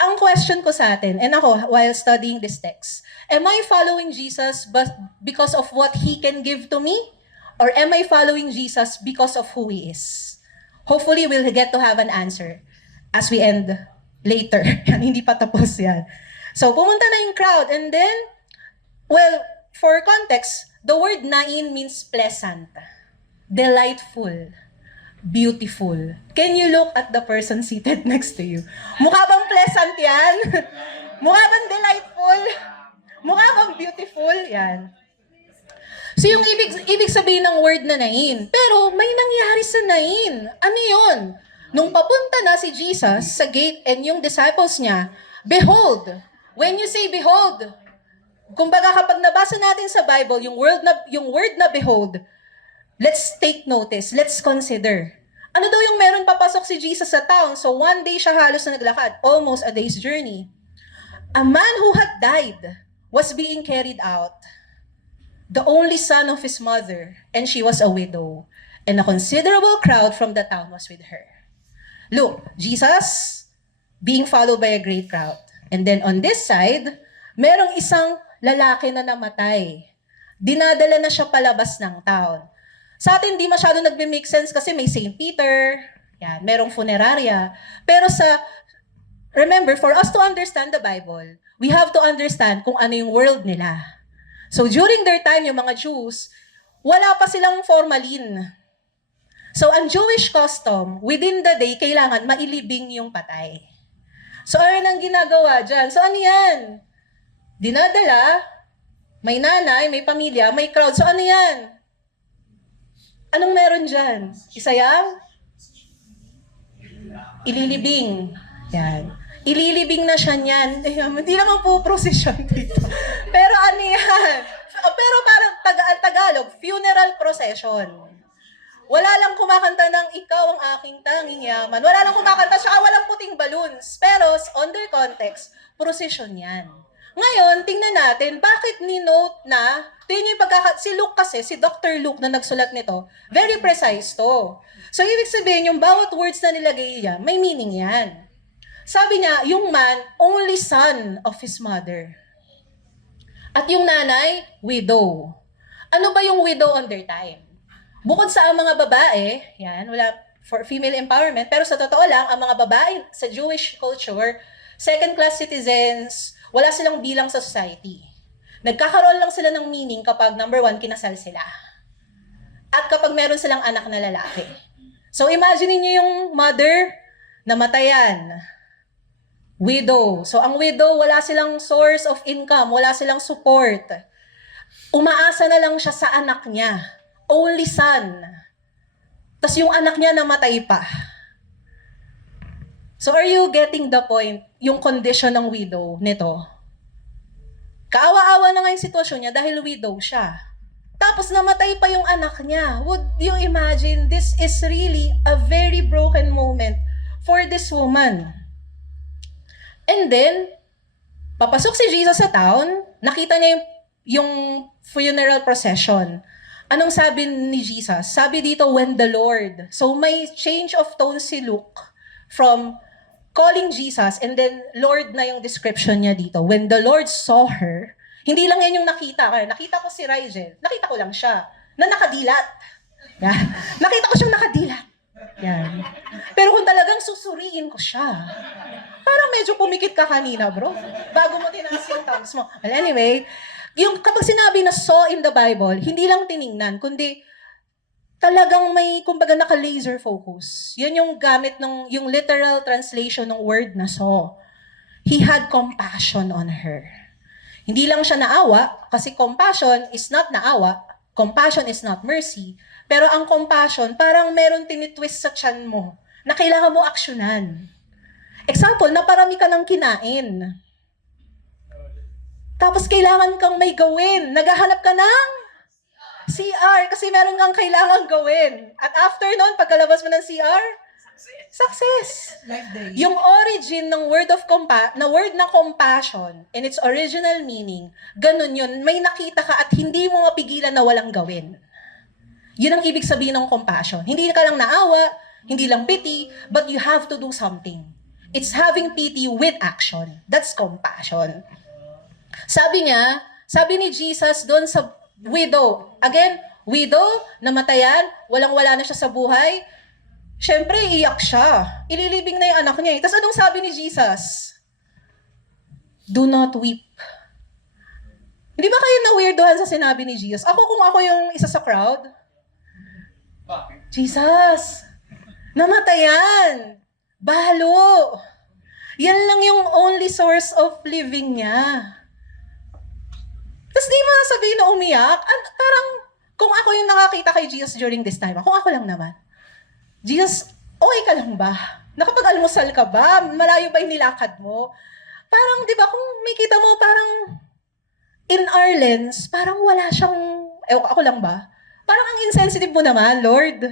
Ang question ko sa atin, and ako, while studying this text, am I following Jesus because of what He can give to me? Or am I following Jesus because of who He is? Hopefully, we'll get to have an answer as we end later. Hindi pa tapos yan. So, pumunta na yung crowd. And then, well, for context, the word Nain means pleasant, delightful, beautiful. Can you look at the person seated next to you? Mukha bang pleasant yan? Mukha bang delightful? Mukha bang beautiful? Yan. So, yung ibig sabihin ng word na Nain. Pero, may nangyari sa Nain. Ano yun? Nung papunta na si Jesus sa gate and yung disciples niya, behold. When you say behold, kumbaga kapag nabasa natin sa Bible, yung word na behold, let's take notice, let's consider. Ano daw yung meron papasok si Jesus sa town? So one day siya halos na naglakad, almost a day's journey. A man who had died was being carried out, the only son of his mother, and she was a widow, and a considerable crowd from the town was with her. Look, Jesus being followed by a great crowd. And then on this side, merong isang lalaki na namatay. Dinadala na siya palabas ng town. Sa atin, di masyado nagbe-make sense kasi may St. Peter, yan, merong funeraria. Pero remember, for us to understand the Bible, we have to understand kung ano yung world nila. So during their time, yung mga Jews, wala pa silang formalin. So ang Jewish custom, within the day, kailangan mailibing yung patay. So, ano nang ginagawa dyan? So, ano yan? Dinadala, may nanay, may pamilya, may crowd. So, ano yan? Anong meron dyan? Isayang? Ililibing. Yan. Ililibing na siya niyan. Hindi naman po procession dito. Pero ano yan? Pero parang Tagalog, funeral procession. Wala lang kumakanta ng ikaw ang aking tanging yaman. Wala lang kumakanta, saka walang puting balloons. Pero on their context, procession yan. Ngayon, tingnan natin, bakit ni-note na, tingnan yung si Luke kasi, si Dr. Luke na nagsulat nito, very precise to. So, ibig sabihin, yung bawat words na nilagay niya, may meaning yan. Sabi niya, yung man, only son of his mother. At yung nanay, widow. Ano ba yung widow on their time? Bukod sa mga babae, yan, wala for female empowerment, pero sa totoo lang, ang mga babae sa Jewish culture, second-class citizens, wala silang bilang sa society. Nagkakaroon lang sila ng meaning kapag, number one, kinasal sila. At kapag meron silang anak na lalaki. So imagine niyo yung mother, namatayan. Widow. So ang widow, wala silang source of income, wala silang support. Umaasa na lang siya sa anak niya. Only son. Tapos yung anak niya namatay pa. So are you getting the point? Yung condition ng widow nito. Kaawa-awa na nga yung sitwasyon niya dahil widow siya. Tapos namatay pa yung anak niya. Would you imagine? This is really a very broken moment for this woman. And then, papasok si Jesus sa town, nakita niya yung funeral procession. Anong sabi ni Jesus? Sabi dito, when the Lord. So may change of tone si Luke from calling Jesus, and then Lord na yung description niya dito. When the Lord saw her, hindi lang yan yung nakita. Kaya nakita ko si Rigel. Nakita ko lang siya. Na nakadilat. Yan. Nakita ko siyang nakadilat. Yan. Pero kung talagang susuriin ko siya, parang medyo pumikit ka kanina, bro. Bago mo tinaas yung thumbs mo. Well, anyway, yung kapag sinabi na saw in the Bible, hindi lang tiningnan, kundi talagang may, kumbaga, naka-laser focus. Yan yung gamit ng, yung literal translation ng word na saw. He had compassion on her. Hindi lang siya naawa, kasi compassion is not naawa, compassion is not mercy, pero ang compassion, parang meron tinitwist sa tiyan mo, na kailangan mo aksyonan. Example, naparami ka ng kinain. Tapos kailangan kang may gawin. Naghahanap ka ng CR kasi meron kang kailangan gawin. At after nun, pagkalabas mo ng CR, success. Yung origin ng word ng compassion in its original meaning, ganun yun. May nakita ka at hindi mo mapigilan na walang gawin. Yun ang ibig sabihin ng compassion. Hindi ka lang naawa, hindi lang pity, but you have to do something. It's having pity with action. That's compassion. Sabi ni Jesus doon sa widow, again, widow, namatayan, walang-wala na siya sa buhay, syempre, iyak siya. Ililibing na yung anak niya. Tapos anong sabi ni Jesus? Do not weep. Hindi ba kayo na-weirdohan sa sinabi ni Jesus? Kung ako yung isa sa crowd, Jesus, namatayan. Balo. Yan lang yung only source of living niya. Tapos di mo sabihin na umiyak. Parang, kung ako yung nakakita kay Jesus during this time, kung ako lang naman, Jesus, okay ka lang ba? Nakapag-almusal ka ba? Malayo ba yung nilakad mo? Parang, di ba, kung may kita mo, parang, in our lens, parang wala siyang, ako lang ba? Parang ang insensitive mo naman, Lord.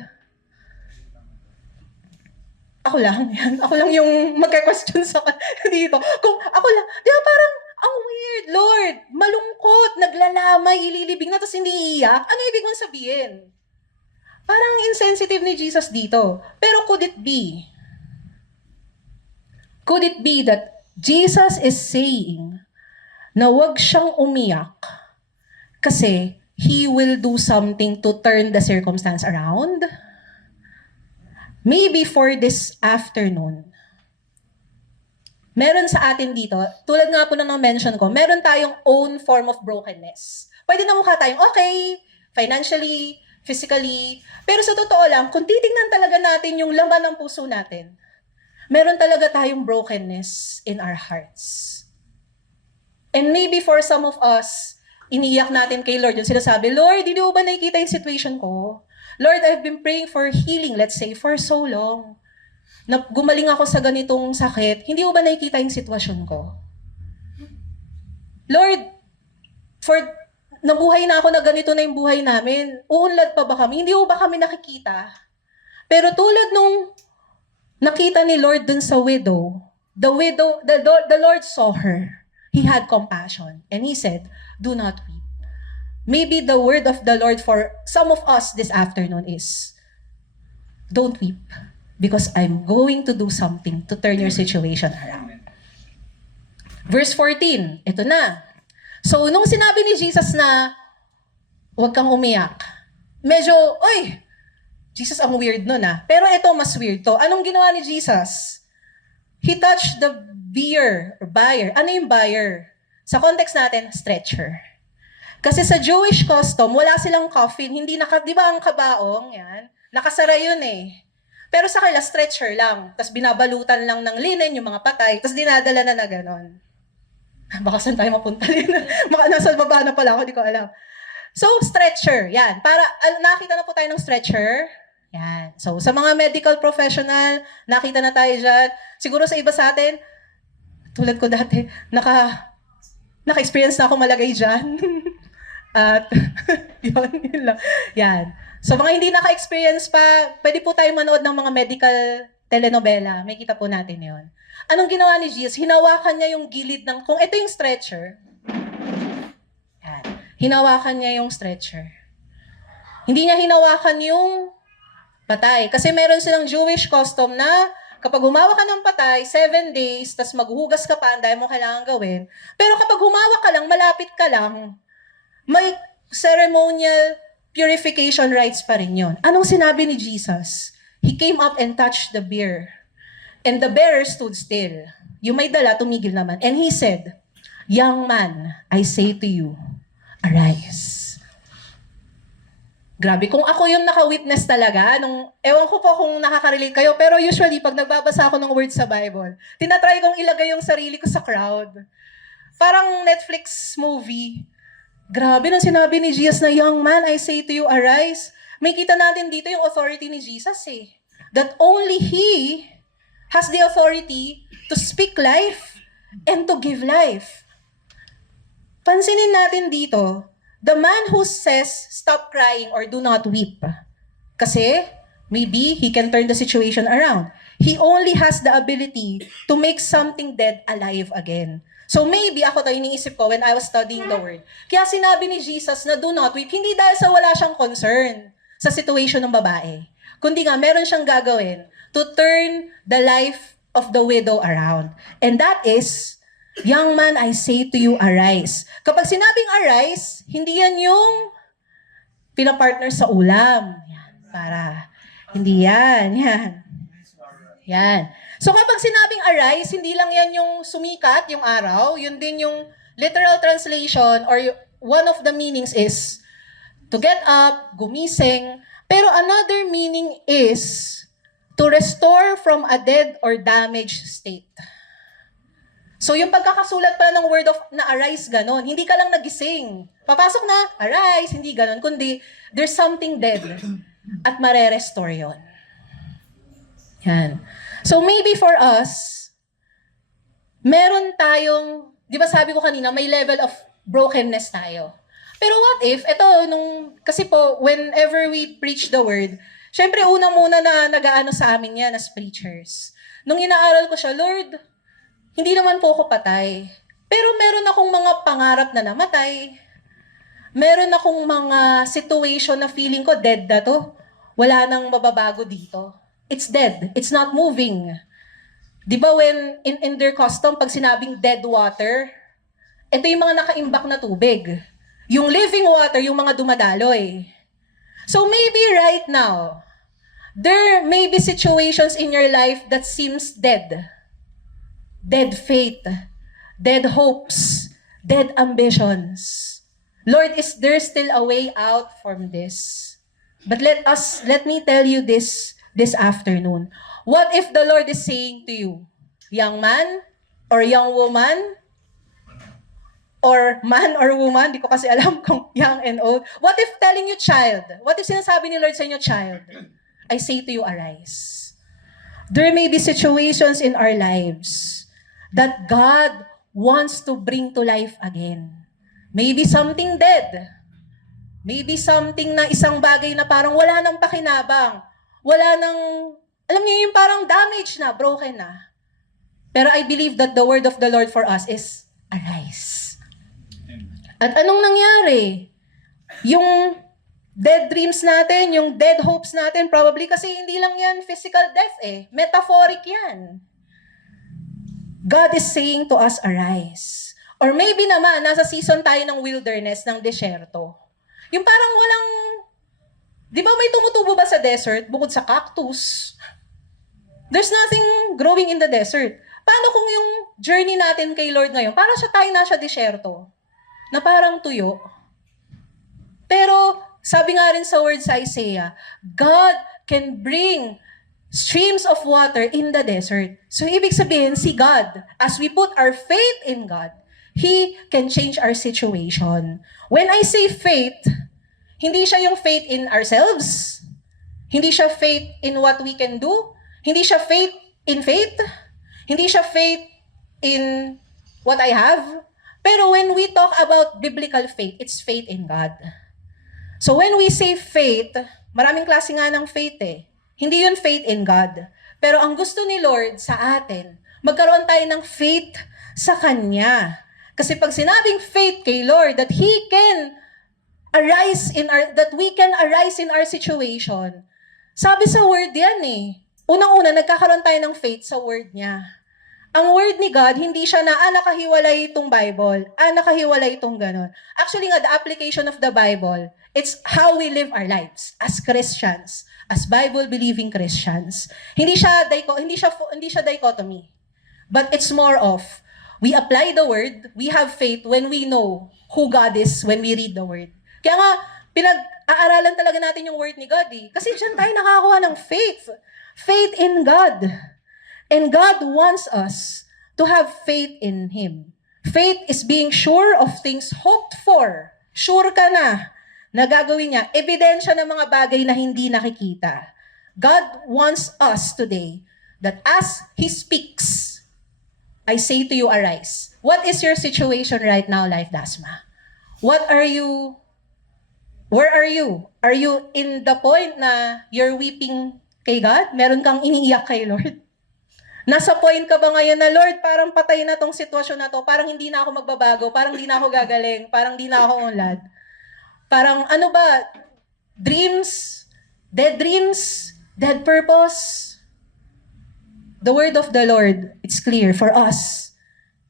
Ako lang, yan. Ako lang yung magka-question sa dito. Kung ako lang, di ba parang, ang weird, Lord. Malungkot, naglalamay, ililibing na, tapos hindi iiyak. Ano ibig mong sabihin? Parang insensitive ni Jesus dito. Pero could it be? Could it be that Jesus is saying na wag siyang umiyak kasi He will do something to turn the circumstance around? Maybe for this afternoon, meron sa atin dito, tulad nga po na mention ko, meron tayong own form of brokenness. Pwede na mukha tayong okay, financially, physically, pero sa totoo lang, kung titingnan talaga natin yung laman ng puso natin, meron talaga tayong brokenness in our hearts. And maybe for some of us, iniiyak natin kay Lord, yung sinasabi, Lord, hindi mo ba nakikita yung situation ko? Lord, I've been praying for healing, let's say, for so long. Na gumaling ako sa ganitong sakit, hindi mo ba nakikita yung sitwasyon ko? Lord, nabuhay na ako na ganito na yung buhay namin. Uunlad pa ba kami? Hindi mo ba kami nakikita? Pero tulad nung nakita ni Lord dun sa widow, the Lord saw her. He had compassion. And He said, do not weep. Maybe the word of the Lord for some of us this afternoon is, don't weep. Because I'm going to do something to turn your situation around. Verse 14, ito na. So, nung sinabi ni Jesus na, huwag kang umiyak, medyo, Jesus, ang weird nun ah. Pero ito, mas weird to. Anong ginawa ni Jesus? He touched the buyer. Ano yung buyer? Sa context natin, stretcher. Kasi sa Jewish custom, wala silang coffin. Hindi di ba ang kabaong, yan, nakasara yun eh. Pero sa kanila, stretcher lang. Tapos binabalutan lang ng linen yung mga patay, tapos dinadala na ganon. Baka saan tayo mapunta din? Baka nasa baba na pala ako, di ko alam. So, stretcher, yan. Para, nakita na po tayo ng stretcher. Yan. So, sa mga medical professional, nakita na tayo dyan. Siguro sa iba sa atin, tulad ko dati, naka-experience na ako malagay dyan. At, yun lang. Yan. So, mga hindi naka-experience pa, pwede po tayo manood ng mga medical telenovela. May kita po natin yon. Anong ginawa ni Jesus? Hinawakan niya yung gilid ng, kung ito yung stretcher, yan. Hinawakan niya yung stretcher. Hindi niya hinawakan yung patay. Kasi meron silang Jewish custom na kapag humawa ka ng patay, 7 days, tas maghuhugas ka pa, ang dahil mo kailangan gawin. Pero kapag humawa ka lang, malapit ka lang, may ceremonial purification rites pa rin yun. Anong sinabi ni Jesus? He came up and touched the bier. And the bearer stood still. Yung may dala, tumigil naman. And he said, "Young man, I say to you, arise." Grabe, kung ako yung naka-witness talaga, ewan ko po kung nakaka-relate kayo, pero usually, pag nagbabasa ako ng words sa Bible, tinatry kong ilagay yung sarili ko sa crowd. Parang Netflix movie. Grabe, nung sinabi ni Jesus na, "Young man, I say to you, arise." May kita natin dito yung authority ni Jesus eh. That only He has the authority to speak life and to give life. Pansinin natin dito, the man who says, "Stop crying" or "Do not weep." Kasi, maybe he can turn the situation around. He only has the ability to make something dead alive again. So maybe, ako tayo iniisip ko when I was studying the word. Kaya sinabi ni Jesus na "Do not weep," hindi dahil sa wala siyang concern sa situation ng babae. Kundi nga, meron siyang gagawin to turn the life of the widow around. And that is, "Young man, I say to you, arise." Kapag sinabing arise, hindi yan yung pinapartner sa ulam. Yan, para, hindi yan, yan. Yan. So kapag sinabing arise, hindi lang yan yung sumikat, yung araw, yun din yung literal translation or one of the meanings is to get up, gumising. Pero another meaning is to restore from a dead or damaged state. So yung pagkakasulat pala ng word of na arise, ganon. Hindi ka lang nagising. Papasok na, arise, hindi ganon. Kundi, there's something dead at mare-restore yun. Yan. So maybe for us, meron tayong, di ba sabi ko kanina, may level of brokenness tayo. Pero what if, kasi po, whenever we preach the word, syempre, una-muna na nag-aano sa amin yan as preachers. Nung inaaral ko siya, "Lord, hindi naman po ako patay. Pero meron akong mga pangarap na namatay. Meron akong mga situation na feeling ko, dead na to. Wala nang mababago dito. It's dead. It's not moving." Di ba when in their custom, pag sinabing dead water, ito yung mga nakaimbak na tubig. Yung living water, yung mga dumadaloy. So maybe right now, there may be situations in your life that seems dead. Dead faith, dead hopes, dead ambitions. Lord, is there still a way out from this? But let me tell you this afternoon. What if the Lord is saying to you, young man or young woman, or man or woman, di ko kasi alam kung young and old. What if telling you child? What if sinasabi ni Lord sa inyo, "Child, I say to you, arise." There may be situations in our lives that God wants to bring to life again. Maybe something dead. Maybe something na isang bagay na parang wala nang pakinabang. Wala nang, alam niyo yung parang damage na, broken na. Pero I believe that the word of the Lord for us is, arise. At anong nangyari? Yung dead dreams natin, yung dead hopes natin, probably kasi hindi lang yan physical death eh. Metaphoric yan. God is saying to us, arise. Or maybe naman, nasa season tayo ng wilderness, ng desyerto. Yung parang walang, di ba may tumutubo ba sa desert bukod sa cactus? There's nothing growing in the desert. Paano kung yung journey natin kay Lord ngayon, para siya tayo nasa desyerto, na parang tuyo? Pero, sabi nga rin sa word sa Isaiah, God can bring streams of water in the desert. So ibig sabihin, si God, as we put our faith in God, He can change our situation. When I say faith, hindi siya yung faith in ourselves. Hindi siya faith in what we can do. Hindi siya faith in faith. Hindi siya faith in what I have. Pero when we talk about biblical faith, it's faith in God. So when we say faith, maraming klase nga ng faith eh. Hindi yun faith in God. Pero ang gusto ni Lord sa atin, magkaroon tayo ng faith sa Kanya. Kasi pag sinabing faith kay Lord, that He can arise in our, that we can arise in our situation, sabi sa word yan eh. Unang-una, nagkakaroon tayo ng faith sa word niya. Ang word ni God, hindi siya na, nakahiwalay itong Bible, nakahiwalay itong ganon. Actually nga, the application of the Bible, it's how we live our lives as Christians, as Bible-believing Christians. Hindi siya dichotomy. But it's more of, we apply the word, we have faith when we know who God is when we read the word. Kaya nga, pinag-aaralan talaga natin yung word ni God eh. Kasi dyan tayo nakakuha ng faith. Faith in God. And God wants us to have faith in Him. Faith is being sure of things hoped for. Sure ka na gagawin niya. Ebidensya ng mga bagay na hindi nakikita. God wants us today that as He speaks, I say to you, arise. What is your situation right now, Life Dasma? Where are you? Are you in the point na you're weeping kay God? Meron kang iniiyak kay Lord? Nasa point ka ba ngayon na, Lord, parang patay na tong sitwasyon na to, parang hindi na ako magbabago, parang hindi na ako gagaling, parang hindi na ako unlad. Parang ano ba, dreams, dead purpose. The word of the Lord, it's clear for us.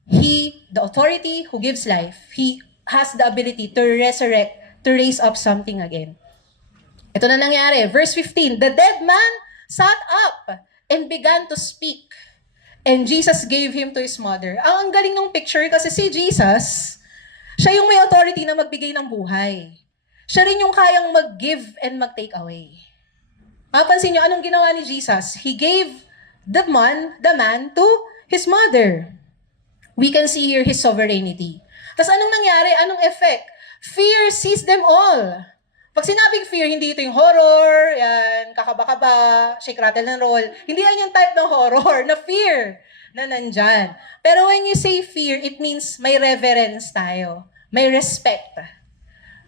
He, the authority who gives life, He has the ability to resurrect, to raise up something again. Ito na nangyari, verse 15, the dead man sat up and began to speak. And Jesus gave him to his mother. Ang galing ng picture kasi si Jesus, siya yung may authority na magbigay ng buhay. Siya rin yung kayang mag-give and mag-take away. Mapansin nyo, anong ginawa ni Jesus? He gave the man to his mother. We can see here His sovereignty. Tapos anong nangyari? Anong effect? Fear seized them all. Pag sinabing fear, hindi ito yung horror, yan, kakaba-kaba, shake, rattle, and roll. Hindi yan yung type ng horror, na fear na nandyan. Pero when you say fear, it means may reverence tayo. May respect.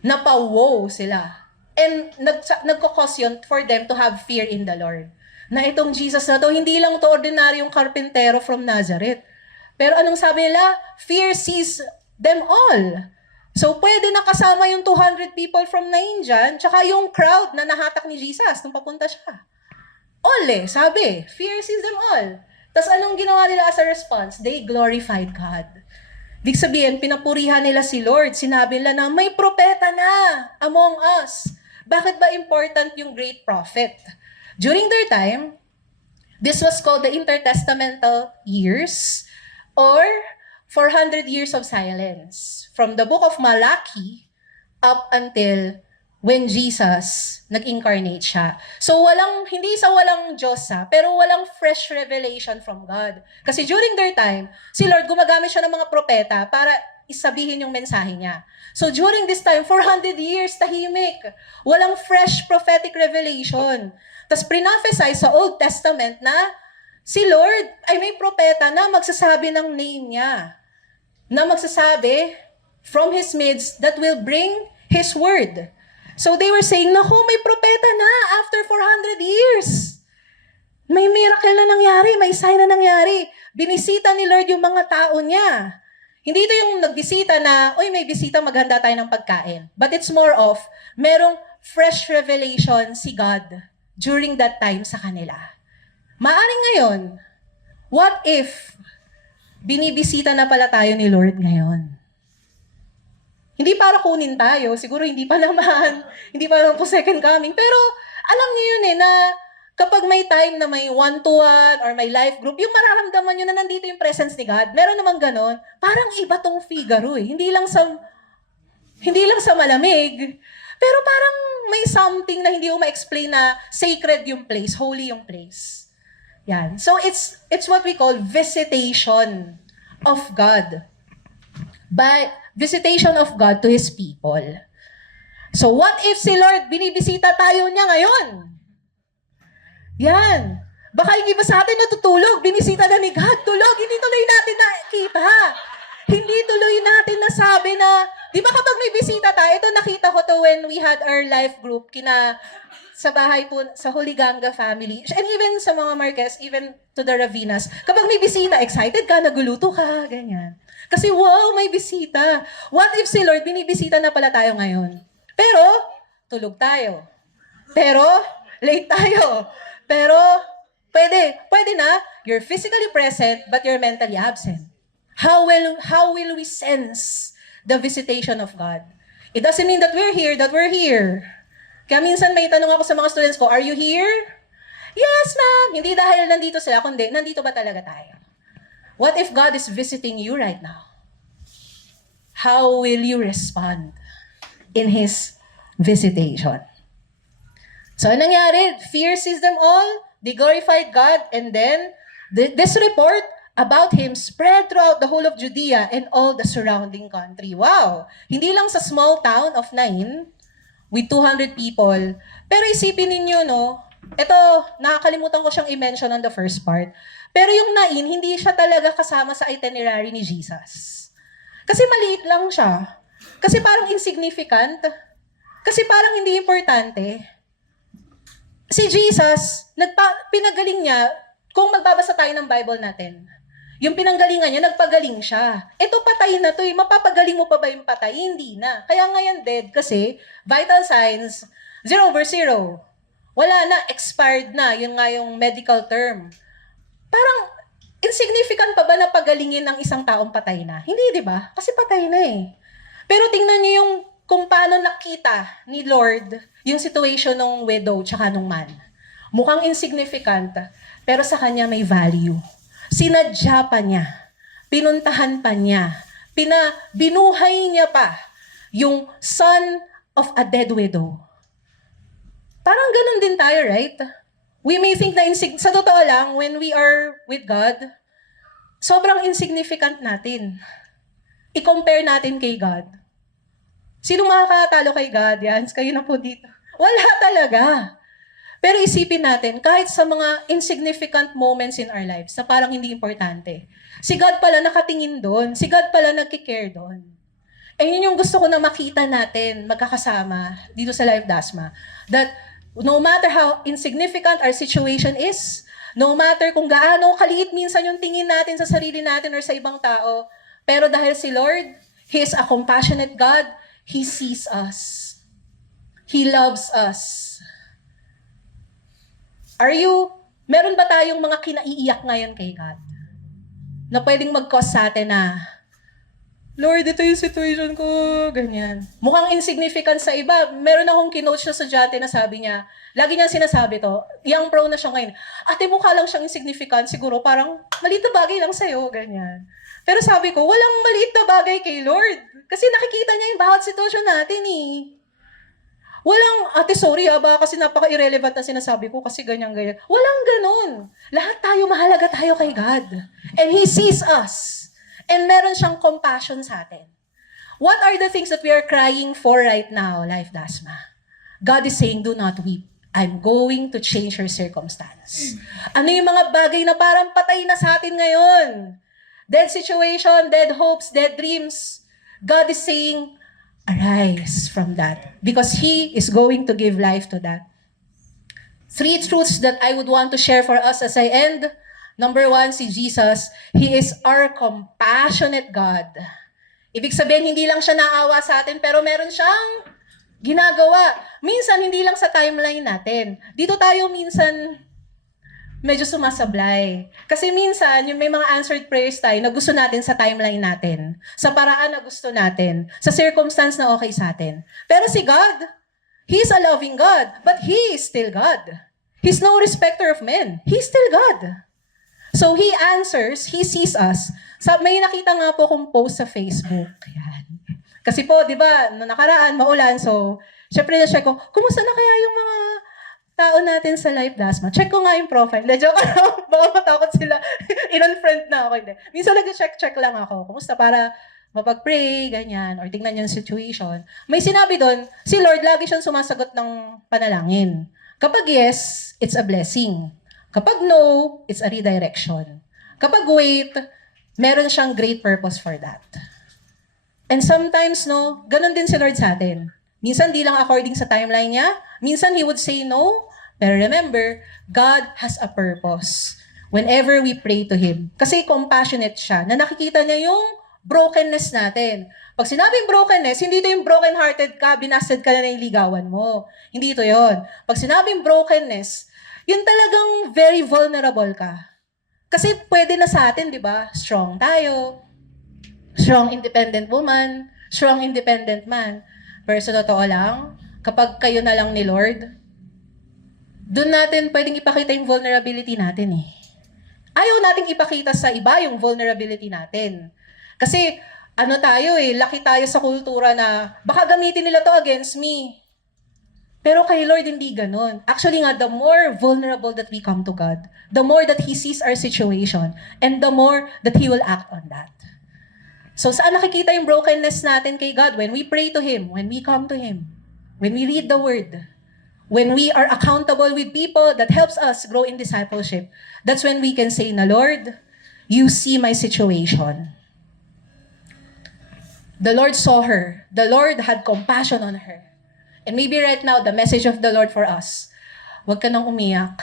Napawow sila. And nagkakos yun for them to have fear in the Lord. Na itong Jesus na to, hindi lang to ordinaryong karpentero from Nazareth. Pero anong sabi nila? Fear seized them all. So, pwede nakasama yung 200 people from Nain dyan, tsaka yung crowd na nahatak ni Jesus nung papunta siya. All sabi, fear seized them all. Tapos anong ginawa nila as a response? They glorified God. Ibig sabihin, pinapurihan nila si Lord. Sinabi nila na may propeta na among us. Bakit ba important yung great prophet? During their time, this was called the intertestamental years or 400 years of silence. From the book of Malachi up until when Jesus nag-incarnate siya. So hindi sa walang Diyos pero walang fresh revelation from God. Kasi during their time, si Lord gumagamit siya ng mga propeta para isabihin yung mensahe niya. So during this time, 400 years tahimik. Walang fresh prophetic revelation. Tapos prophesy sa Old Testament na si Lord ay may propeta na magsasabi ng name niya. Na magsasabi from His midst that will bring His word. So they were saying, naku, may propeta na after 400 years. May miracle na nangyari, may sign na nangyari. Binisita ni Lord yung mga tao niya. Hindi ito yung nagbisita na, uy, may bisita, maghanda tayo ng pagkain. But it's more of, merong fresh revelation si God during that time sa kanila. Maaring ngayon, what if binibisita na pala tayo ni Lord ngayon? Hindi para kunin tayo, siguro hindi pa naman po second coming, pero alam niyo yun na kapag may time na may one-to-one or may life group, yung mararamdaman nyo na nandito yung presence ni God, meron namang ganon, parang iba tong Figaro hindi lang sa malamig, pero parang may something na hindi mo ma-explain na sacred yung place, holy yung place. Yan. So it's what we call visitation of God. Visitation of God to His people. So what if si Lord, binibisita tayo niya ngayon? Yan. Baka yung iba sa atin natutulog, binisita na ni God, tulog, hindi tuloy natin nakita. Hindi tuloy natin nasabi na, di ba kapag may bisita tayo, ito nakita ko to when we had our life group, sa bahay po, sa Holiganga family, and even sa mga Marquez, even to the Ravinas, kapag may bisita, excited ka, naguluto ka, ganyan. Kasi wow, may bisita. What if si Lord, binibisita na pala tayo ngayon? Pero, tulog tayo. Pero, late tayo. Pero, pwede na, you're physically present, but you're mentally absent. How will we sense the visitation of God? It doesn't mean that we're here. Kaya minsan may tanong ako sa mga students ko, are you here? Yes, ma'am. Hindi dahil nandito sila, kundi nandito ba talaga tayo? What if God is visiting you right now? How will you respond in His visitation? So, anong nangyari? Fear seized them all. They glorified God. And then, this report about Him spread throughout the whole of Judea and all the surrounding country. Wow! Hindi lang sa small town of Nain, with 200 people. Pero isipin ninyo, no? Ito, nakakalimutan ko siyang i-mention on the first part. Pero yung Nain, hindi siya talaga kasama sa itinerary ni Jesus. Kasi maliit lang siya. Kasi parang insignificant. Kasi parang hindi importante. Si Jesus, pinagaling niya, kung magbabasa tayo ng Bible natin, yung pinanggalingan niya, nagpagaling siya. Ito patay na to, mapapagaling mo pa ba yung patay? Hindi na. Kaya ngayon dead kasi vital signs, 0/0. Wala na, expired na. Yun nga yung medical term. Parang insignificant pa ba na pagalingin ng isang taong patay na? Hindi, di ba? Kasi patay na eh. Pero tingnan niyo yung kung paano nakita ni Lord yung situation ng widow tsaka nung man. Mukhang insignificant, pero sa kanya may value. Sinadya pa niya, pinuntahan pa niya, binuhay niya pa yung son of a dead widow. Parang ganun din tayo, right? We may think na sa totoo lang, when we are with God, sobrang insignificant natin. I-compare natin kay God. Sino makakatalo kay God? Yan, kayo na po dito. Wala talaga. Pero isipin natin, kahit sa mga insignificant moments in our lives na parang hindi importante, si God pala nakatingin doon, si God pala nagkikare doon. And yun yung gusto ko na makita natin, magkakasama dito sa Live Dasma, that no matter how insignificant our situation is, no matter kung gaano kaliit minsan yung tingin natin sa sarili natin or sa ibang tao, pero dahil si Lord, He is a compassionate God, He sees us. He loves us. Meron ba tayong mga kinaiiyak ngayon kay God? Na pwedeng mag-cause sa atin na, Lord, ito yung situation ko, ganyan. Mukhang insignificant sa iba. Meron akong kinoach na estudyante na sabi niya, lagi niya sinasabi to, young pro na siya ngayon, ate mukha lang siyang insignificant, siguro parang maliit na bagay lang sa'yo, ganyan. Pero sabi ko, walang maliit na bagay kay Lord. Kasi nakikita niya yung bawat sitwasyon natin eh. Walang, ate sorry baka kasi napaka-irrelevant na sinasabi ko kasi ganyan-ganyan. Walang ganun. Lahat tayo, mahalaga tayo kay God. And He sees us. And meron siyang compassion sa atin. What are the things that we are crying for right now, Life Dasma? God is saying, do not weep. I'm going to change your circumstance. Ano yung mga bagay na parang patay na sa atin ngayon? Dead situation, dead hopes, dead dreams. God is saying, arise from that. Because He is going to give life to that. 3 truths that I would want to share for us as I end. Number 1, si Jesus. He is our compassionate God. Ibig sabihin, hindi lang siya naawa sa atin, pero meron siyang ginagawa. Minsan, hindi lang sa timeline natin. Dito tayo minsan medyo sumasablay. Kasi minsan, yung may mga answered prayers tayo na gusto natin sa timeline natin, sa paraan na gusto natin, sa circumstance na okay sa atin. Pero si God, He is a loving God, but He is still God. He's no respecter of men. He's still God. So He answers, He sees us. May nakita nga po kong post sa Facebook. Yan. Kasi po, di ba, noong nakaraan, maulan, so, syempre na-check ko, kumusta na kaya yung mga tao natin sa Life Dasma? Check ko nga yung profile. Hindi, joke lang. Baka matakot sila. In-unfriend na ako. Hindi. Minsan nag-check lang ako. Kumusta para mapag-pray, ganyan, or tingnan yung situation. May sinabi doon, si Lord, lagi siyang sumasagot ng panalangin. Kapag yes, it's a blessing. Kapag no, it's a redirection. Kapag wait, meron siyang great purpose for that. And sometimes, no, ganun din si Lord sa atin. Minsan, di lang according sa timeline niya. Minsan, He would say no. Pero remember, God has a purpose whenever we pray to Him. Kasi compassionate siya, na nakikita niya yung brokenness natin. Pag sinabing brokenness, hindi ito yung broken-hearted ka, binasted ka na ng ligawan mo. Hindi ito yon. Pag sinabing brokenness, yun talagang very vulnerable ka. Kasi pwede na sa atin, di ba? Strong tayo. Strong independent woman, strong independent man. Pero sa totoo lang, kapag kayo na lang ni Lord, doon natin pwedeng ipakita yung vulnerability natin eh. Ayaw nating ipakita sa iba yung vulnerability natin. Kasi ano tayo eh, laki tayo sa kultura na baka gamitin nila to against me. Pero kay Lord hindi ganun. Actually nga, the more vulnerable that we come to God, the more that He sees our situation, and the more that He will act on that. So saan nakikita yung brokenness natin kay God? When we pray to Him, when we come to Him, when we read the Word, when we are accountable with people that helps us grow in discipleship, that's when we can say na, Lord, you see my situation. The Lord saw her. The Lord had compassion on her. And maybe right now, the message of the Lord for us, huwag ka nang umiyak.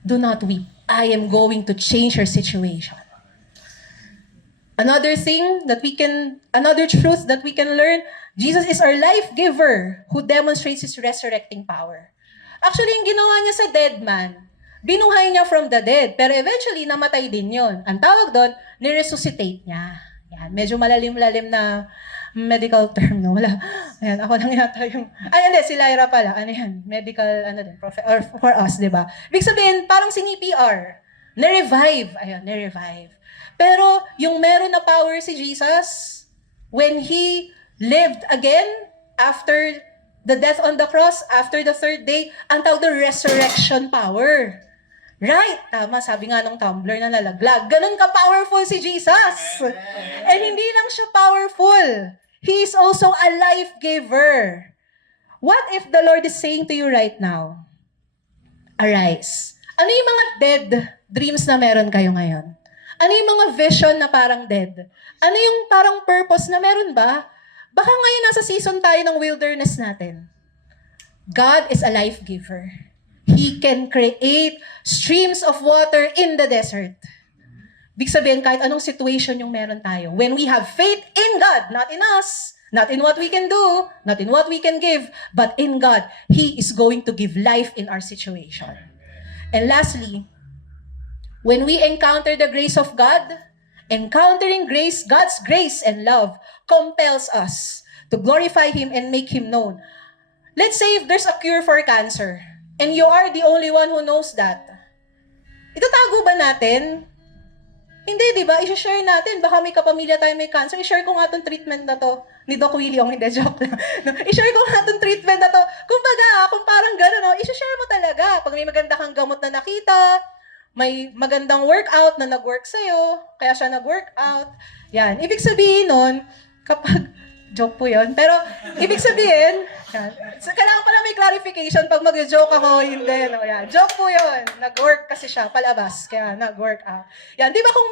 Do not weep. I am going to change your situation. Another truth that we can learn, Jesus is our life giver who demonstrates His resurrecting power. Actually, yung ginawa niya sa dead man, binuhay niya from the dead, pero eventually, namatay din yon. Ang tawag doon, niresuscitate niya. Yan, medyo malalim-lalim na medical term, no? Wala. Ayan, ako lang yata yung... Ay, hindi, si Lyra pala. Ano yan? Medical, or for us, di ba? Ibig sabihin, parang sini-PR. Na-revive. Ayun, na-revive. Pero, yung meron na power si Jesus, when He lived again, after the death on the cross, after the third day, ang tawag na resurrection power. Right, tama, sabi nga ng Tumblr na nalaglag. Ganun ka-powerful si Jesus. And hindi lang siya powerful. He is also a life giver. What if the Lord is saying to you right now, arise. Ano yung mga dead dreams na meron kayo ngayon? Ano yung mga vision na parang dead? Ano yung parang purpose na meron ba? Baka ngayon nasa season tayo ng wilderness natin. God is a life giver. He can create streams of water in the desert. Big sabihin, kahit anong situation yung meron tayo, when we have faith in God, not in us, not in what we can do, not in what we can give, but in God, He is going to give life in our situation. And lastly, when we encounter the grace of God, encountering grace, God's grace and love compels us to glorify Him and make Him known. Let's say if there's a cure for cancer, and you are the only one who knows that, itatago ba natin? Hindi, di ba? I-share natin. Baka may kapamilya tayo may cancer. I-share ko nga itong treatment na to. Ni Doc William, hindi, joke lang. I-share ko nga itong treatment na to. Kung parang gano'n, no? I-share mo talaga. Pag may maganda kang gamot na nakita, may magandang workout na nag-work sa'yo, kaya siya nag-workout. Yan. Ibig sabihin nun, kapag, joke po yun, pero ibig sabihin, yan. So, kailangan pala may clarification pag mag-joke ako, hindi. No? Yan. Joke po yun. Nag-work kasi siya, palabas. Kaya nag-workout. Yan. Di ba kung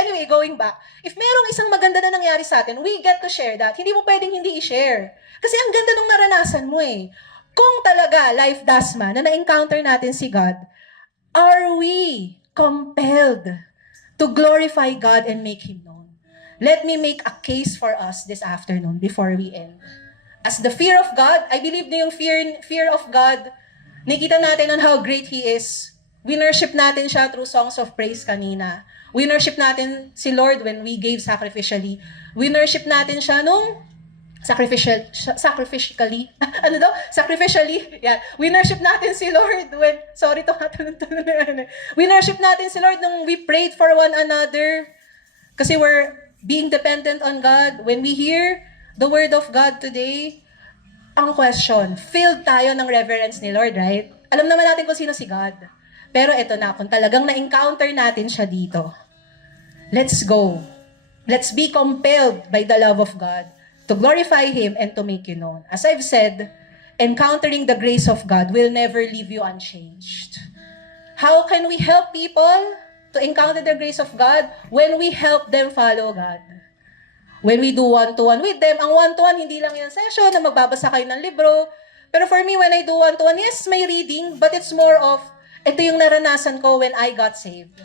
anyway, going back, if merong isang maganda na nangyari sa atin, we get to share that. Hindi mo pwedeng hindi i-share. Kasi ang ganda nung naranasan mo eh. Kung talaga, Life Dasma, na na-encounter natin si God, are we compelled to glorify God and make Him known? Let me make a case for us this afternoon before we end. As the fear of God, I believe na yung fear of God, nakita natin on how great He is. Winworship natin siya through songs of praise kanina. Winworship natin si Lord when we gave sacrificially. Winworship natin siya nung sacrificially. Ano daw? Sacrificially. Yeah. Winworship natin si Lord when, sorry to tulun. Winworship natin si Lord nung we prayed for one another. Kasi we're being dependent on God. When we hear the Word of God today, ang question, filled tayo ng reverence ni Lord, right? Alam naman natin kung sino si God. Pero ito na, kung talagang na-encounter natin siya dito, let's go. Let's be compelled by the love of God to glorify Him and to make you known. As I've said, encountering the grace of God will never leave you unchanged. How can we help people to encounter the grace of God? When we help them follow God. When we do one-to-one with them, ang one-to-one, hindi lang yan session na magbabasa kayo ng libro. Pero for me, when I do one-to-one, yes, may reading, but it's more of, ito yung naranasan ko when I got saved.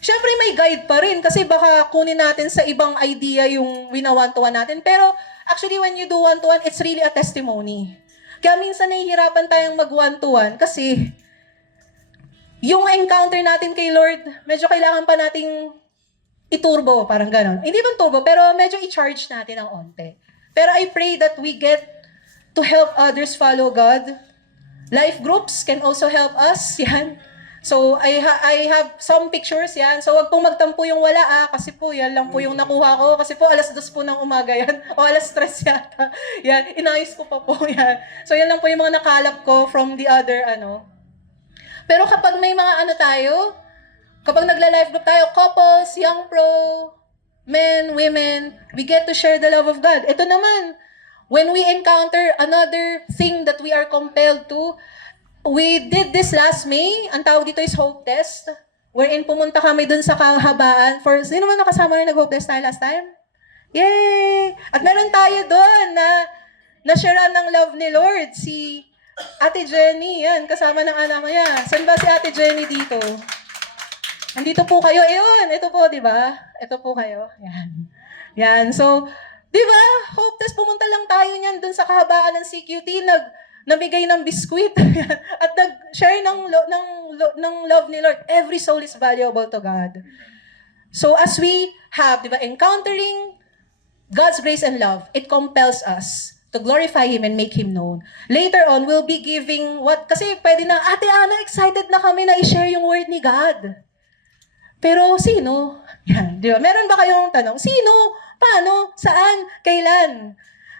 Siyempre, may guide pa rin, kasi baka kunin natin sa ibang idea yung wina-one-to-one natin. Pero actually, when you do one-to-one, it's really a testimony. Kaya minsan nahihirapan tayong mag-one-to-one kasi yung encounter natin kay Lord, medyo kailangan pa nating i-turbo, parang gano'n. Hindi man turbo, pero medyo i-charge natin ng onte. Pero I pray that we get to help others follow God. Life groups can also help us, yan. So, I have some pictures, yan. So, wag pong magtampo yung wala, kasi po, yan lang po yung nakuha ko. Kasi po, 2:00 po ng umaga yan. O 3:00 yata. Yan, inayos ko pa po, yan. So, yan lang po yung mga nakalap ko from the other, Pero kapag may mga tayo, kapag nagla-life group tayo, couples, young pro, men, women, we get to share the love of God. Ito naman, when we encounter another thing that we are compelled to, we did this last May, ang tawag dito is Hope Test, wherein pumunta kami dun sa kahabaan. Sino man nakasama na nag-Hope Test tayo last time? Yay! At meron tayo dun na sharean ng love ni Lord, si Ate Jenny, yan, kasama ng anak ko yan. Saan ba si Ate Jenny dito? Andito po kayo. Ayun, ito po, di ba? Ito po kayo. Yan. Yan. So, di ba? Hope Test, pumunta lang tayo niyan dun sa kahabaan ng CQT, namigay ng biskwit at nag-share ng love ni Lord. Every soul is valuable to God. So, as we have, di ba, encountering God's grace and love, it compels us to glorify Him and make Him known. Later on, we'll be giving kasi pwede na, Ate Ana, excited na kami na i-share yung word ni God. Pero sino? Yan, di ba? Meron ba kayong tanong? Sino? Paano? Saan? Kailan?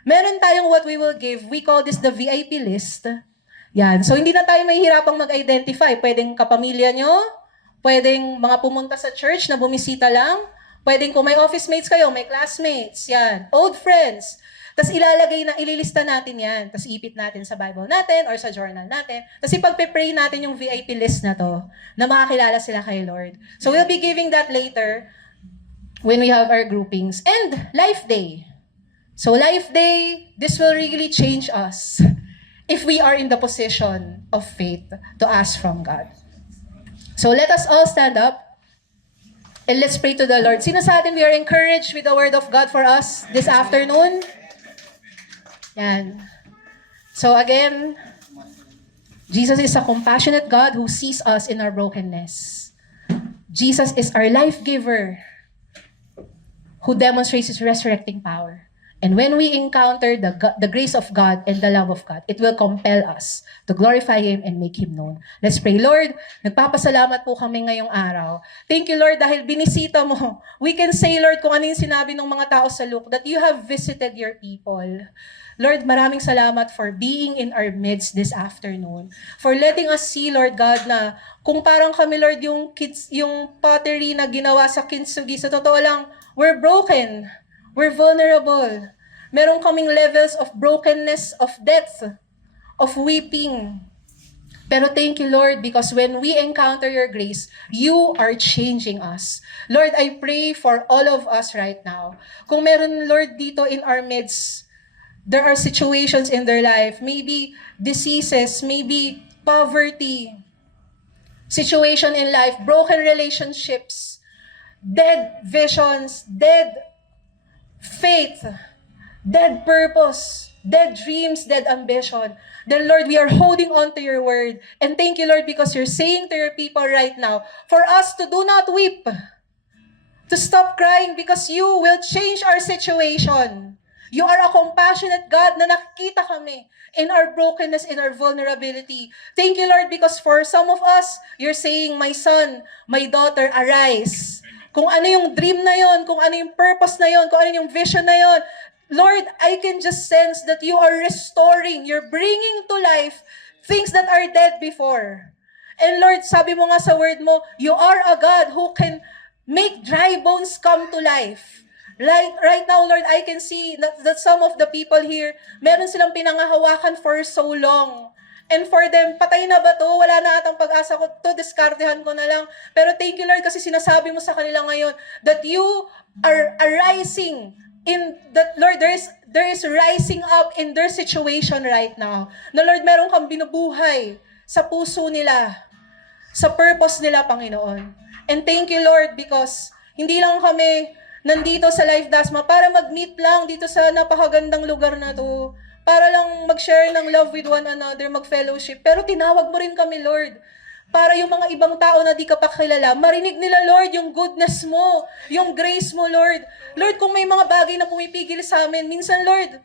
Meron tayong what we will give. We call this the VIP list. Yan. So, hindi na tayo mahihirapang mag-identify. Pwedeng kapamilya nyo, pwedeng mga pumunta sa church na bumisita lang, pwedeng kung may office mates kayo, may classmates, yan. Old friends. Tapos ililista natin yan. Tapos ipit natin sa Bible natin or sa journal natin. Tapos ipagpe-pray natin yung VIP list na to na makakilala sila kay Lord. So we'll be giving that later when we have our groupings. And Life Day. So Life Day, this will really change us if we are in the position of faith to ask from God. So let us all stand up and let's pray to the Lord. Sino sa atin we are encouraged with the word of God for us this afternoon? Yan. So again, Jesus is a compassionate God who sees us in our brokenness. Jesus is our life giver who demonstrates His resurrecting power. And when we encounter the grace of God and the love of God, it will compel us to glorify Him and make Him known. Let's pray. Lord, nagpapasalamat po kami ngayong araw. Thank you, Lord, dahil binisita mo. We can say, Lord, kung ano yung sinabi ng mga tao sa Luke, that you have visited your people. Lord, maraming salamat for being in our midst this afternoon. For letting us see, Lord God, na kung parang kami, Lord, yung pottery na ginawa sa kintsugi, sa totoo lang, we're broken. We're vulnerable. Meron kaming levels of brokenness, of death, of weeping. Pero thank you, Lord, because when we encounter your grace, you are changing us. Lord, I pray for all of us right now. Kung meron, Lord, dito in our midst, there are situations in their life, maybe diseases, maybe poverty, situation in life, broken relationships, dead visions, dead faith, dead purpose, dead dreams, dead ambition. Then Lord, we are holding on to your word. And thank you, Lord, because you're saying to your people right now, for us to do not weep, to stop crying because you will change our situation. You are a compassionate God na nakikita kami in our brokenness, in our vulnerability. Thank you, Lord, because for some of us, you're saying, my son, my daughter, arise. Kung ano yung dream na yon, kung ano yung purpose na yon, kung ano yung vision na yon, Lord, I can just sense that you are restoring, you're bringing to life things that are dead before. And Lord, sabi mo nga sa word mo, you are a God who can make dry bones come to life. Right now, Lord, I can see that some of the people here, meron silang pinangahawakan for so long. And for them, patay na ba to? Wala na atang pag-asa ko to, diskartehan ko na lang. Pero thank you, Lord, kasi sinasabi mo sa kanila ngayon that you are arising in that, Lord, there is rising up in their situation right now. Na Lord, meron kang binubuhay sa puso nila, sa purpose nila, Panginoon. And thank you, Lord, because hindi lang kami nandito sa Life Dasma para mag-meet lang dito sa napakagandang lugar na to, para lang mag-share ng love with one another, mag-fellowship. Pero tinawag mo rin kami, Lord, para yung mga ibang tao na di ka pa kilala, marinig nila, Lord, yung goodness mo, yung grace mo, Lord. Lord, kung may mga bagay na pumipigil sa amin, minsan, Lord,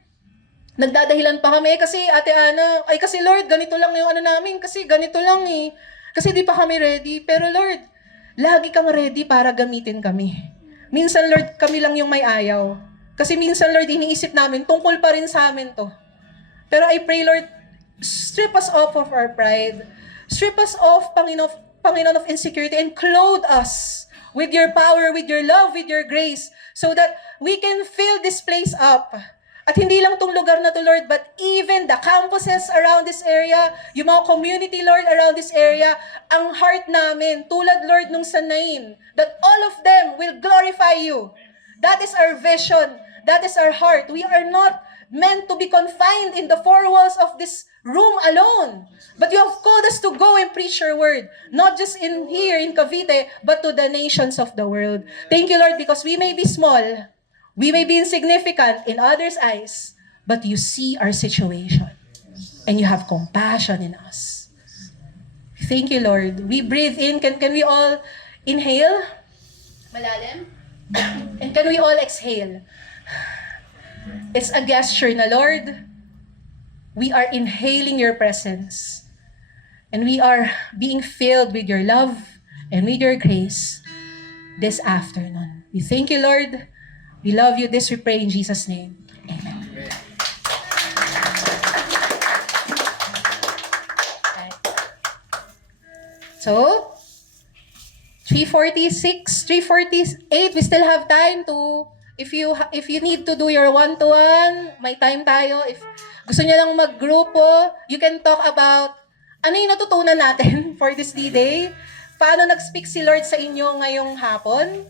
nagdadahilan pa kami, kasi Ate Ana, ay kasi Lord, ganito lang yung ano namin, kasi ganito lang eh. Kasi di pa kami ready. Pero Lord, lagi kang ready para gamitin kami. Minsan, Lord, kami lang yung may ayaw. Kasi minsan, Lord, iniisip namin, tungkol pa rin sa amin to. Pero I pray, Lord, strip us off of our pride. Strip us off, Panginoon, of insecurity, and clothe us with your power, with your love, with your grace, so that we can fill this place up. At hindi lang tong lugar na to, Lord, but even the campuses around this area, yung mga community, Lord, around this area, ang heart namin, tulad, Lord, nung sa Nain, that all of them will glorify you. That is our vision. That is our heart. We are not meant to be confined in the four walls of this room alone. But you have called us to go and preach your word, not just in here in Cavite, but to the nations of the world. Thank you, Lord, because we may be small, we may be insignificant in others' eyes, but you see our situation and you have compassion in us. Thank you, Lord. We breathe in. Can we all inhale? Malalim. And can we all exhale? It's a gesture na, Lord, we are inhaling your presence. And we are being filled with your love and with your grace this afternoon. We thank you, Lord. We love you. This we pray in Jesus' name. Amen. Right. So, 3:46, 3:48, we still have time to, if you need to do your one-to-one, may time tayo. If gusto niyo lang maggrupo, you can talk about ano yung natutunan natin for this D-Day. Paano nag-speak si Lord sa inyo ngayong hapon.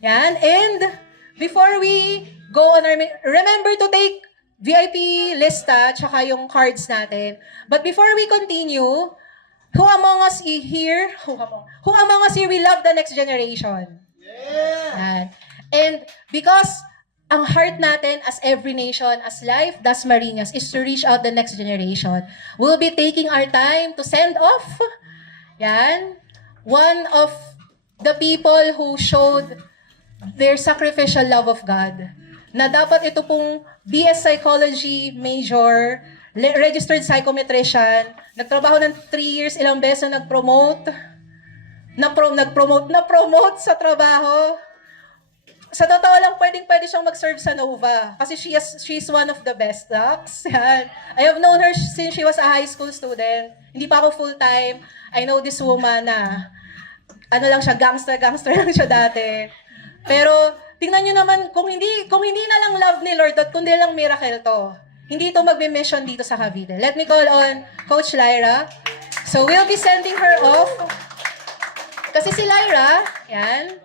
Yan. And before we go on our, remember to take VIP lista tsaka yung cards natin. But before we continue, who among us here will love the next generation? Yeah. And because ang heart natin as every nation, as Life Dasmariñas, is to reach out the next generation, we'll be taking our time to send off one of the people who showed their sacrificial love of God. Na dapat ito pong BS Psychology major, registered psychometrician, nagtrabaho ng 3 years, ilang beses na nag-promote sa trabaho. Sa totoo lang, pwede siyang mag-serve sa Nova. Kasi she's one of the best docs. Yan. I have known her since she was a high school student. Hindi pa ako full-time. I know this woman na, gangster lang siya dati. Pero, tingnan nyo naman, kung hindi na lang love ni Lord at kundi lang miracle to, hindi ito magbe-mission dito sa Cavite. Let me call on Coach Lyra. So, we'll be sending her off. Kasi si Lyra, yan.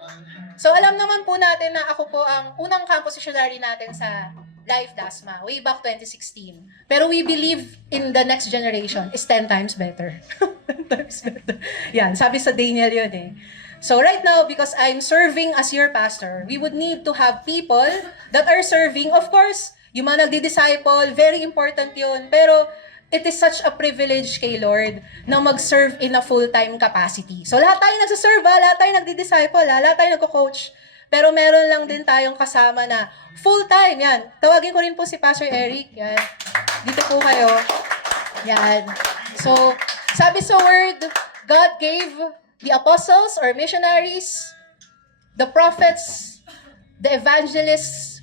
So, alam naman po natin na ako po ang unang campus missionary natin sa Life Dasma, way back 2016. Pero we believe in the next generation is 10 times better. 10 times better. Yan, sabi sa Daniel yun eh. So right now, because I'm serving as your pastor, we would need to have people that are serving. Of course, yung mga nagdi-disciple, very important yun. Pero it is such a privilege kay Lord na mag-serve in a full-time capacity. So lahat tayo nagsaserve, lahat tayo nagdi-disciple, lahat tayo nagko-coach. Pero meron lang din tayong kasama na full-time. Yan. Tawagin ko rin po si Pastor Eric. Yan. Dito po kayo. Yan. So, sabi sa word, God gave the apostles or missionaries, the prophets, the evangelists,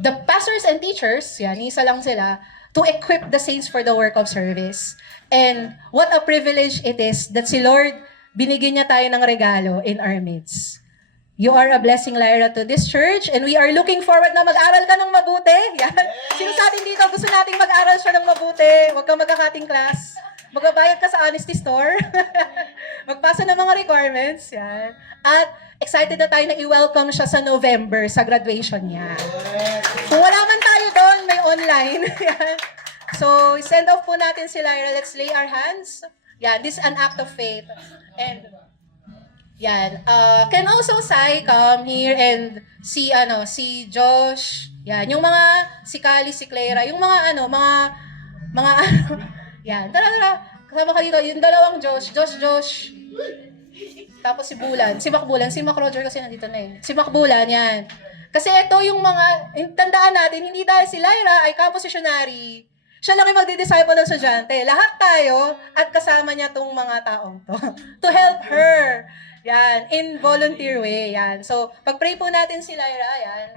the pastors and teachers, yan, isa lang sila, to equip the saints for the work of service. And what a privilege it is that si Lord, binigyan niya tayo ng regalo in our midst. You are a blessing, Lyra, to this church, and we are looking forward na mag-aral ka ng mabuti. Yan. Sino sa atin dito gusto nating mag-aral siya ng mabuti? Huwag kang magkakating class. Magbabayad ka sa honesty store. Magpasa ng mga requirements. Yan. At excited na tayo na i-welcome siya sa November, sa graduation niya. Kung wala man tayo doon, may online. Yan. So, send off po natin si Lyra. Let's lay our hands. Yan, this is an act of faith. And yan. Can also Sai come here and si Josh. Yan, yung mga si Kali, si Clara, yung mga yan. Tara. Kasama ka dito, yung dalawang Josh. Tapos si Bulan, si Mac Roger kasi nandito na eh. Si Macbulan, yan. Kasi ito yung mga, tandaan natin, hindi dahil si Lyra ay campus missionary. Siya lang yung magdi-disciple ng estudyante. Lahat tayo at kasama niya tong mga taong to. To help her. Yan, in volunteer way, yan. So, pag-pray po natin si Lyra, yan.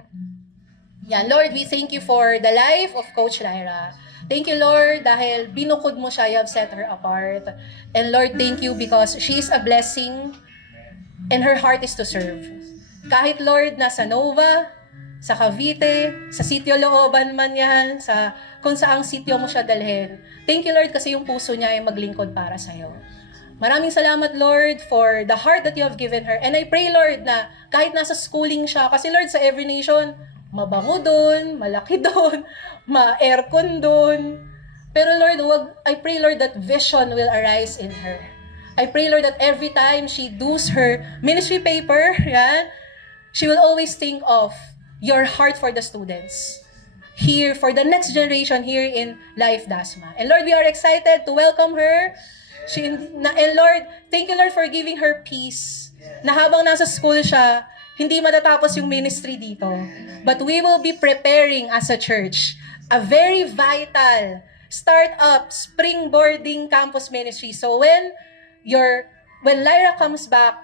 Yan, Lord, we thank you for the life of Coach Lyra. Thank you, Lord, dahil binukod mo siya, you have set her apart. And Lord, thank you because she is a blessing and her heart is to serve. Kahit, Lord, nasa Nova, sa Cavite, sa sitio Looban man yan, sa kung saang sitio mo siya dalhin. Thank you, Lord, kasi yung puso niya ay maglingkod para sa'yo. Maraming salamat, Lord, for the heart that you have given her. And I pray, Lord, na kahit nasa schooling siya, kasi Lord, sa Every Nation, mabango dun, malaki dun, ma-aircon dun. Pero Lord, I pray, Lord, that vision will arise in her. I pray, Lord, that every time she does her ministry paper, yan, she will always think of your heart for the students. Here, for the next generation here in Life Dasma. And Lord, we are excited to welcome her. And Lord, thank you, Lord, for giving her peace. Na habang nasa school siya, hindi matatapos yung ministry dito. But we will be preparing as a church a very vital startup springboarding campus ministry. So when Lyra comes back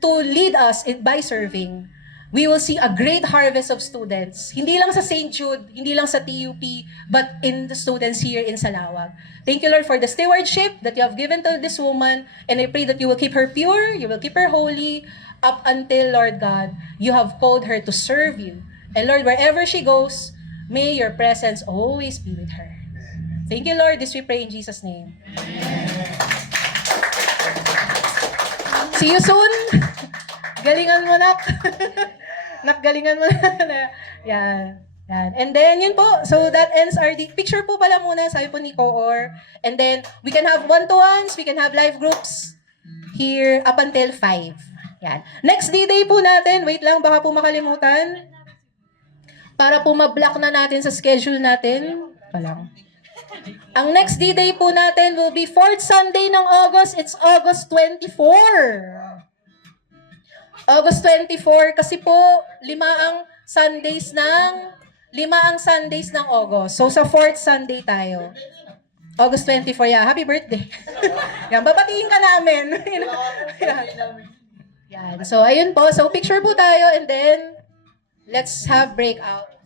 to lead us by serving, we will see a great harvest of students. Hindi lang sa St. Jude, hindi lang sa TUP, but in the students here in Salawag. Thank you, Lord, for the stewardship that you have given to this woman. And I pray that you will keep her pure, you will keep her holy, up until, Lord God, you have called her to serve you. And Lord, wherever she goes, may your presence always be with her. Thank you, Lord. This we pray in Jesus' name. See you soon. Galingan mo, Nak. Nakgalingan mo na. Yan. And then, yun po. So, that ends our picture po pala muna, sabi po ni Coor. And then, we can have one-to-ones, we can have live groups here up until 5. Yan. Next D-Day po natin. Wait lang, baka po makalimutan. Para po ma-block na natin sa schedule natin. Palang. Ang next D-Day po natin will be 4th Sunday ng August. It's August 24. August 24 kasi po 5 ang Sundays ng August. So sa 4th Sunday tayo. August 24, yeah. Happy birthday. Yan, babatiin ka namin. Yan. So ayun po. So picture po tayo and then let's have breakout.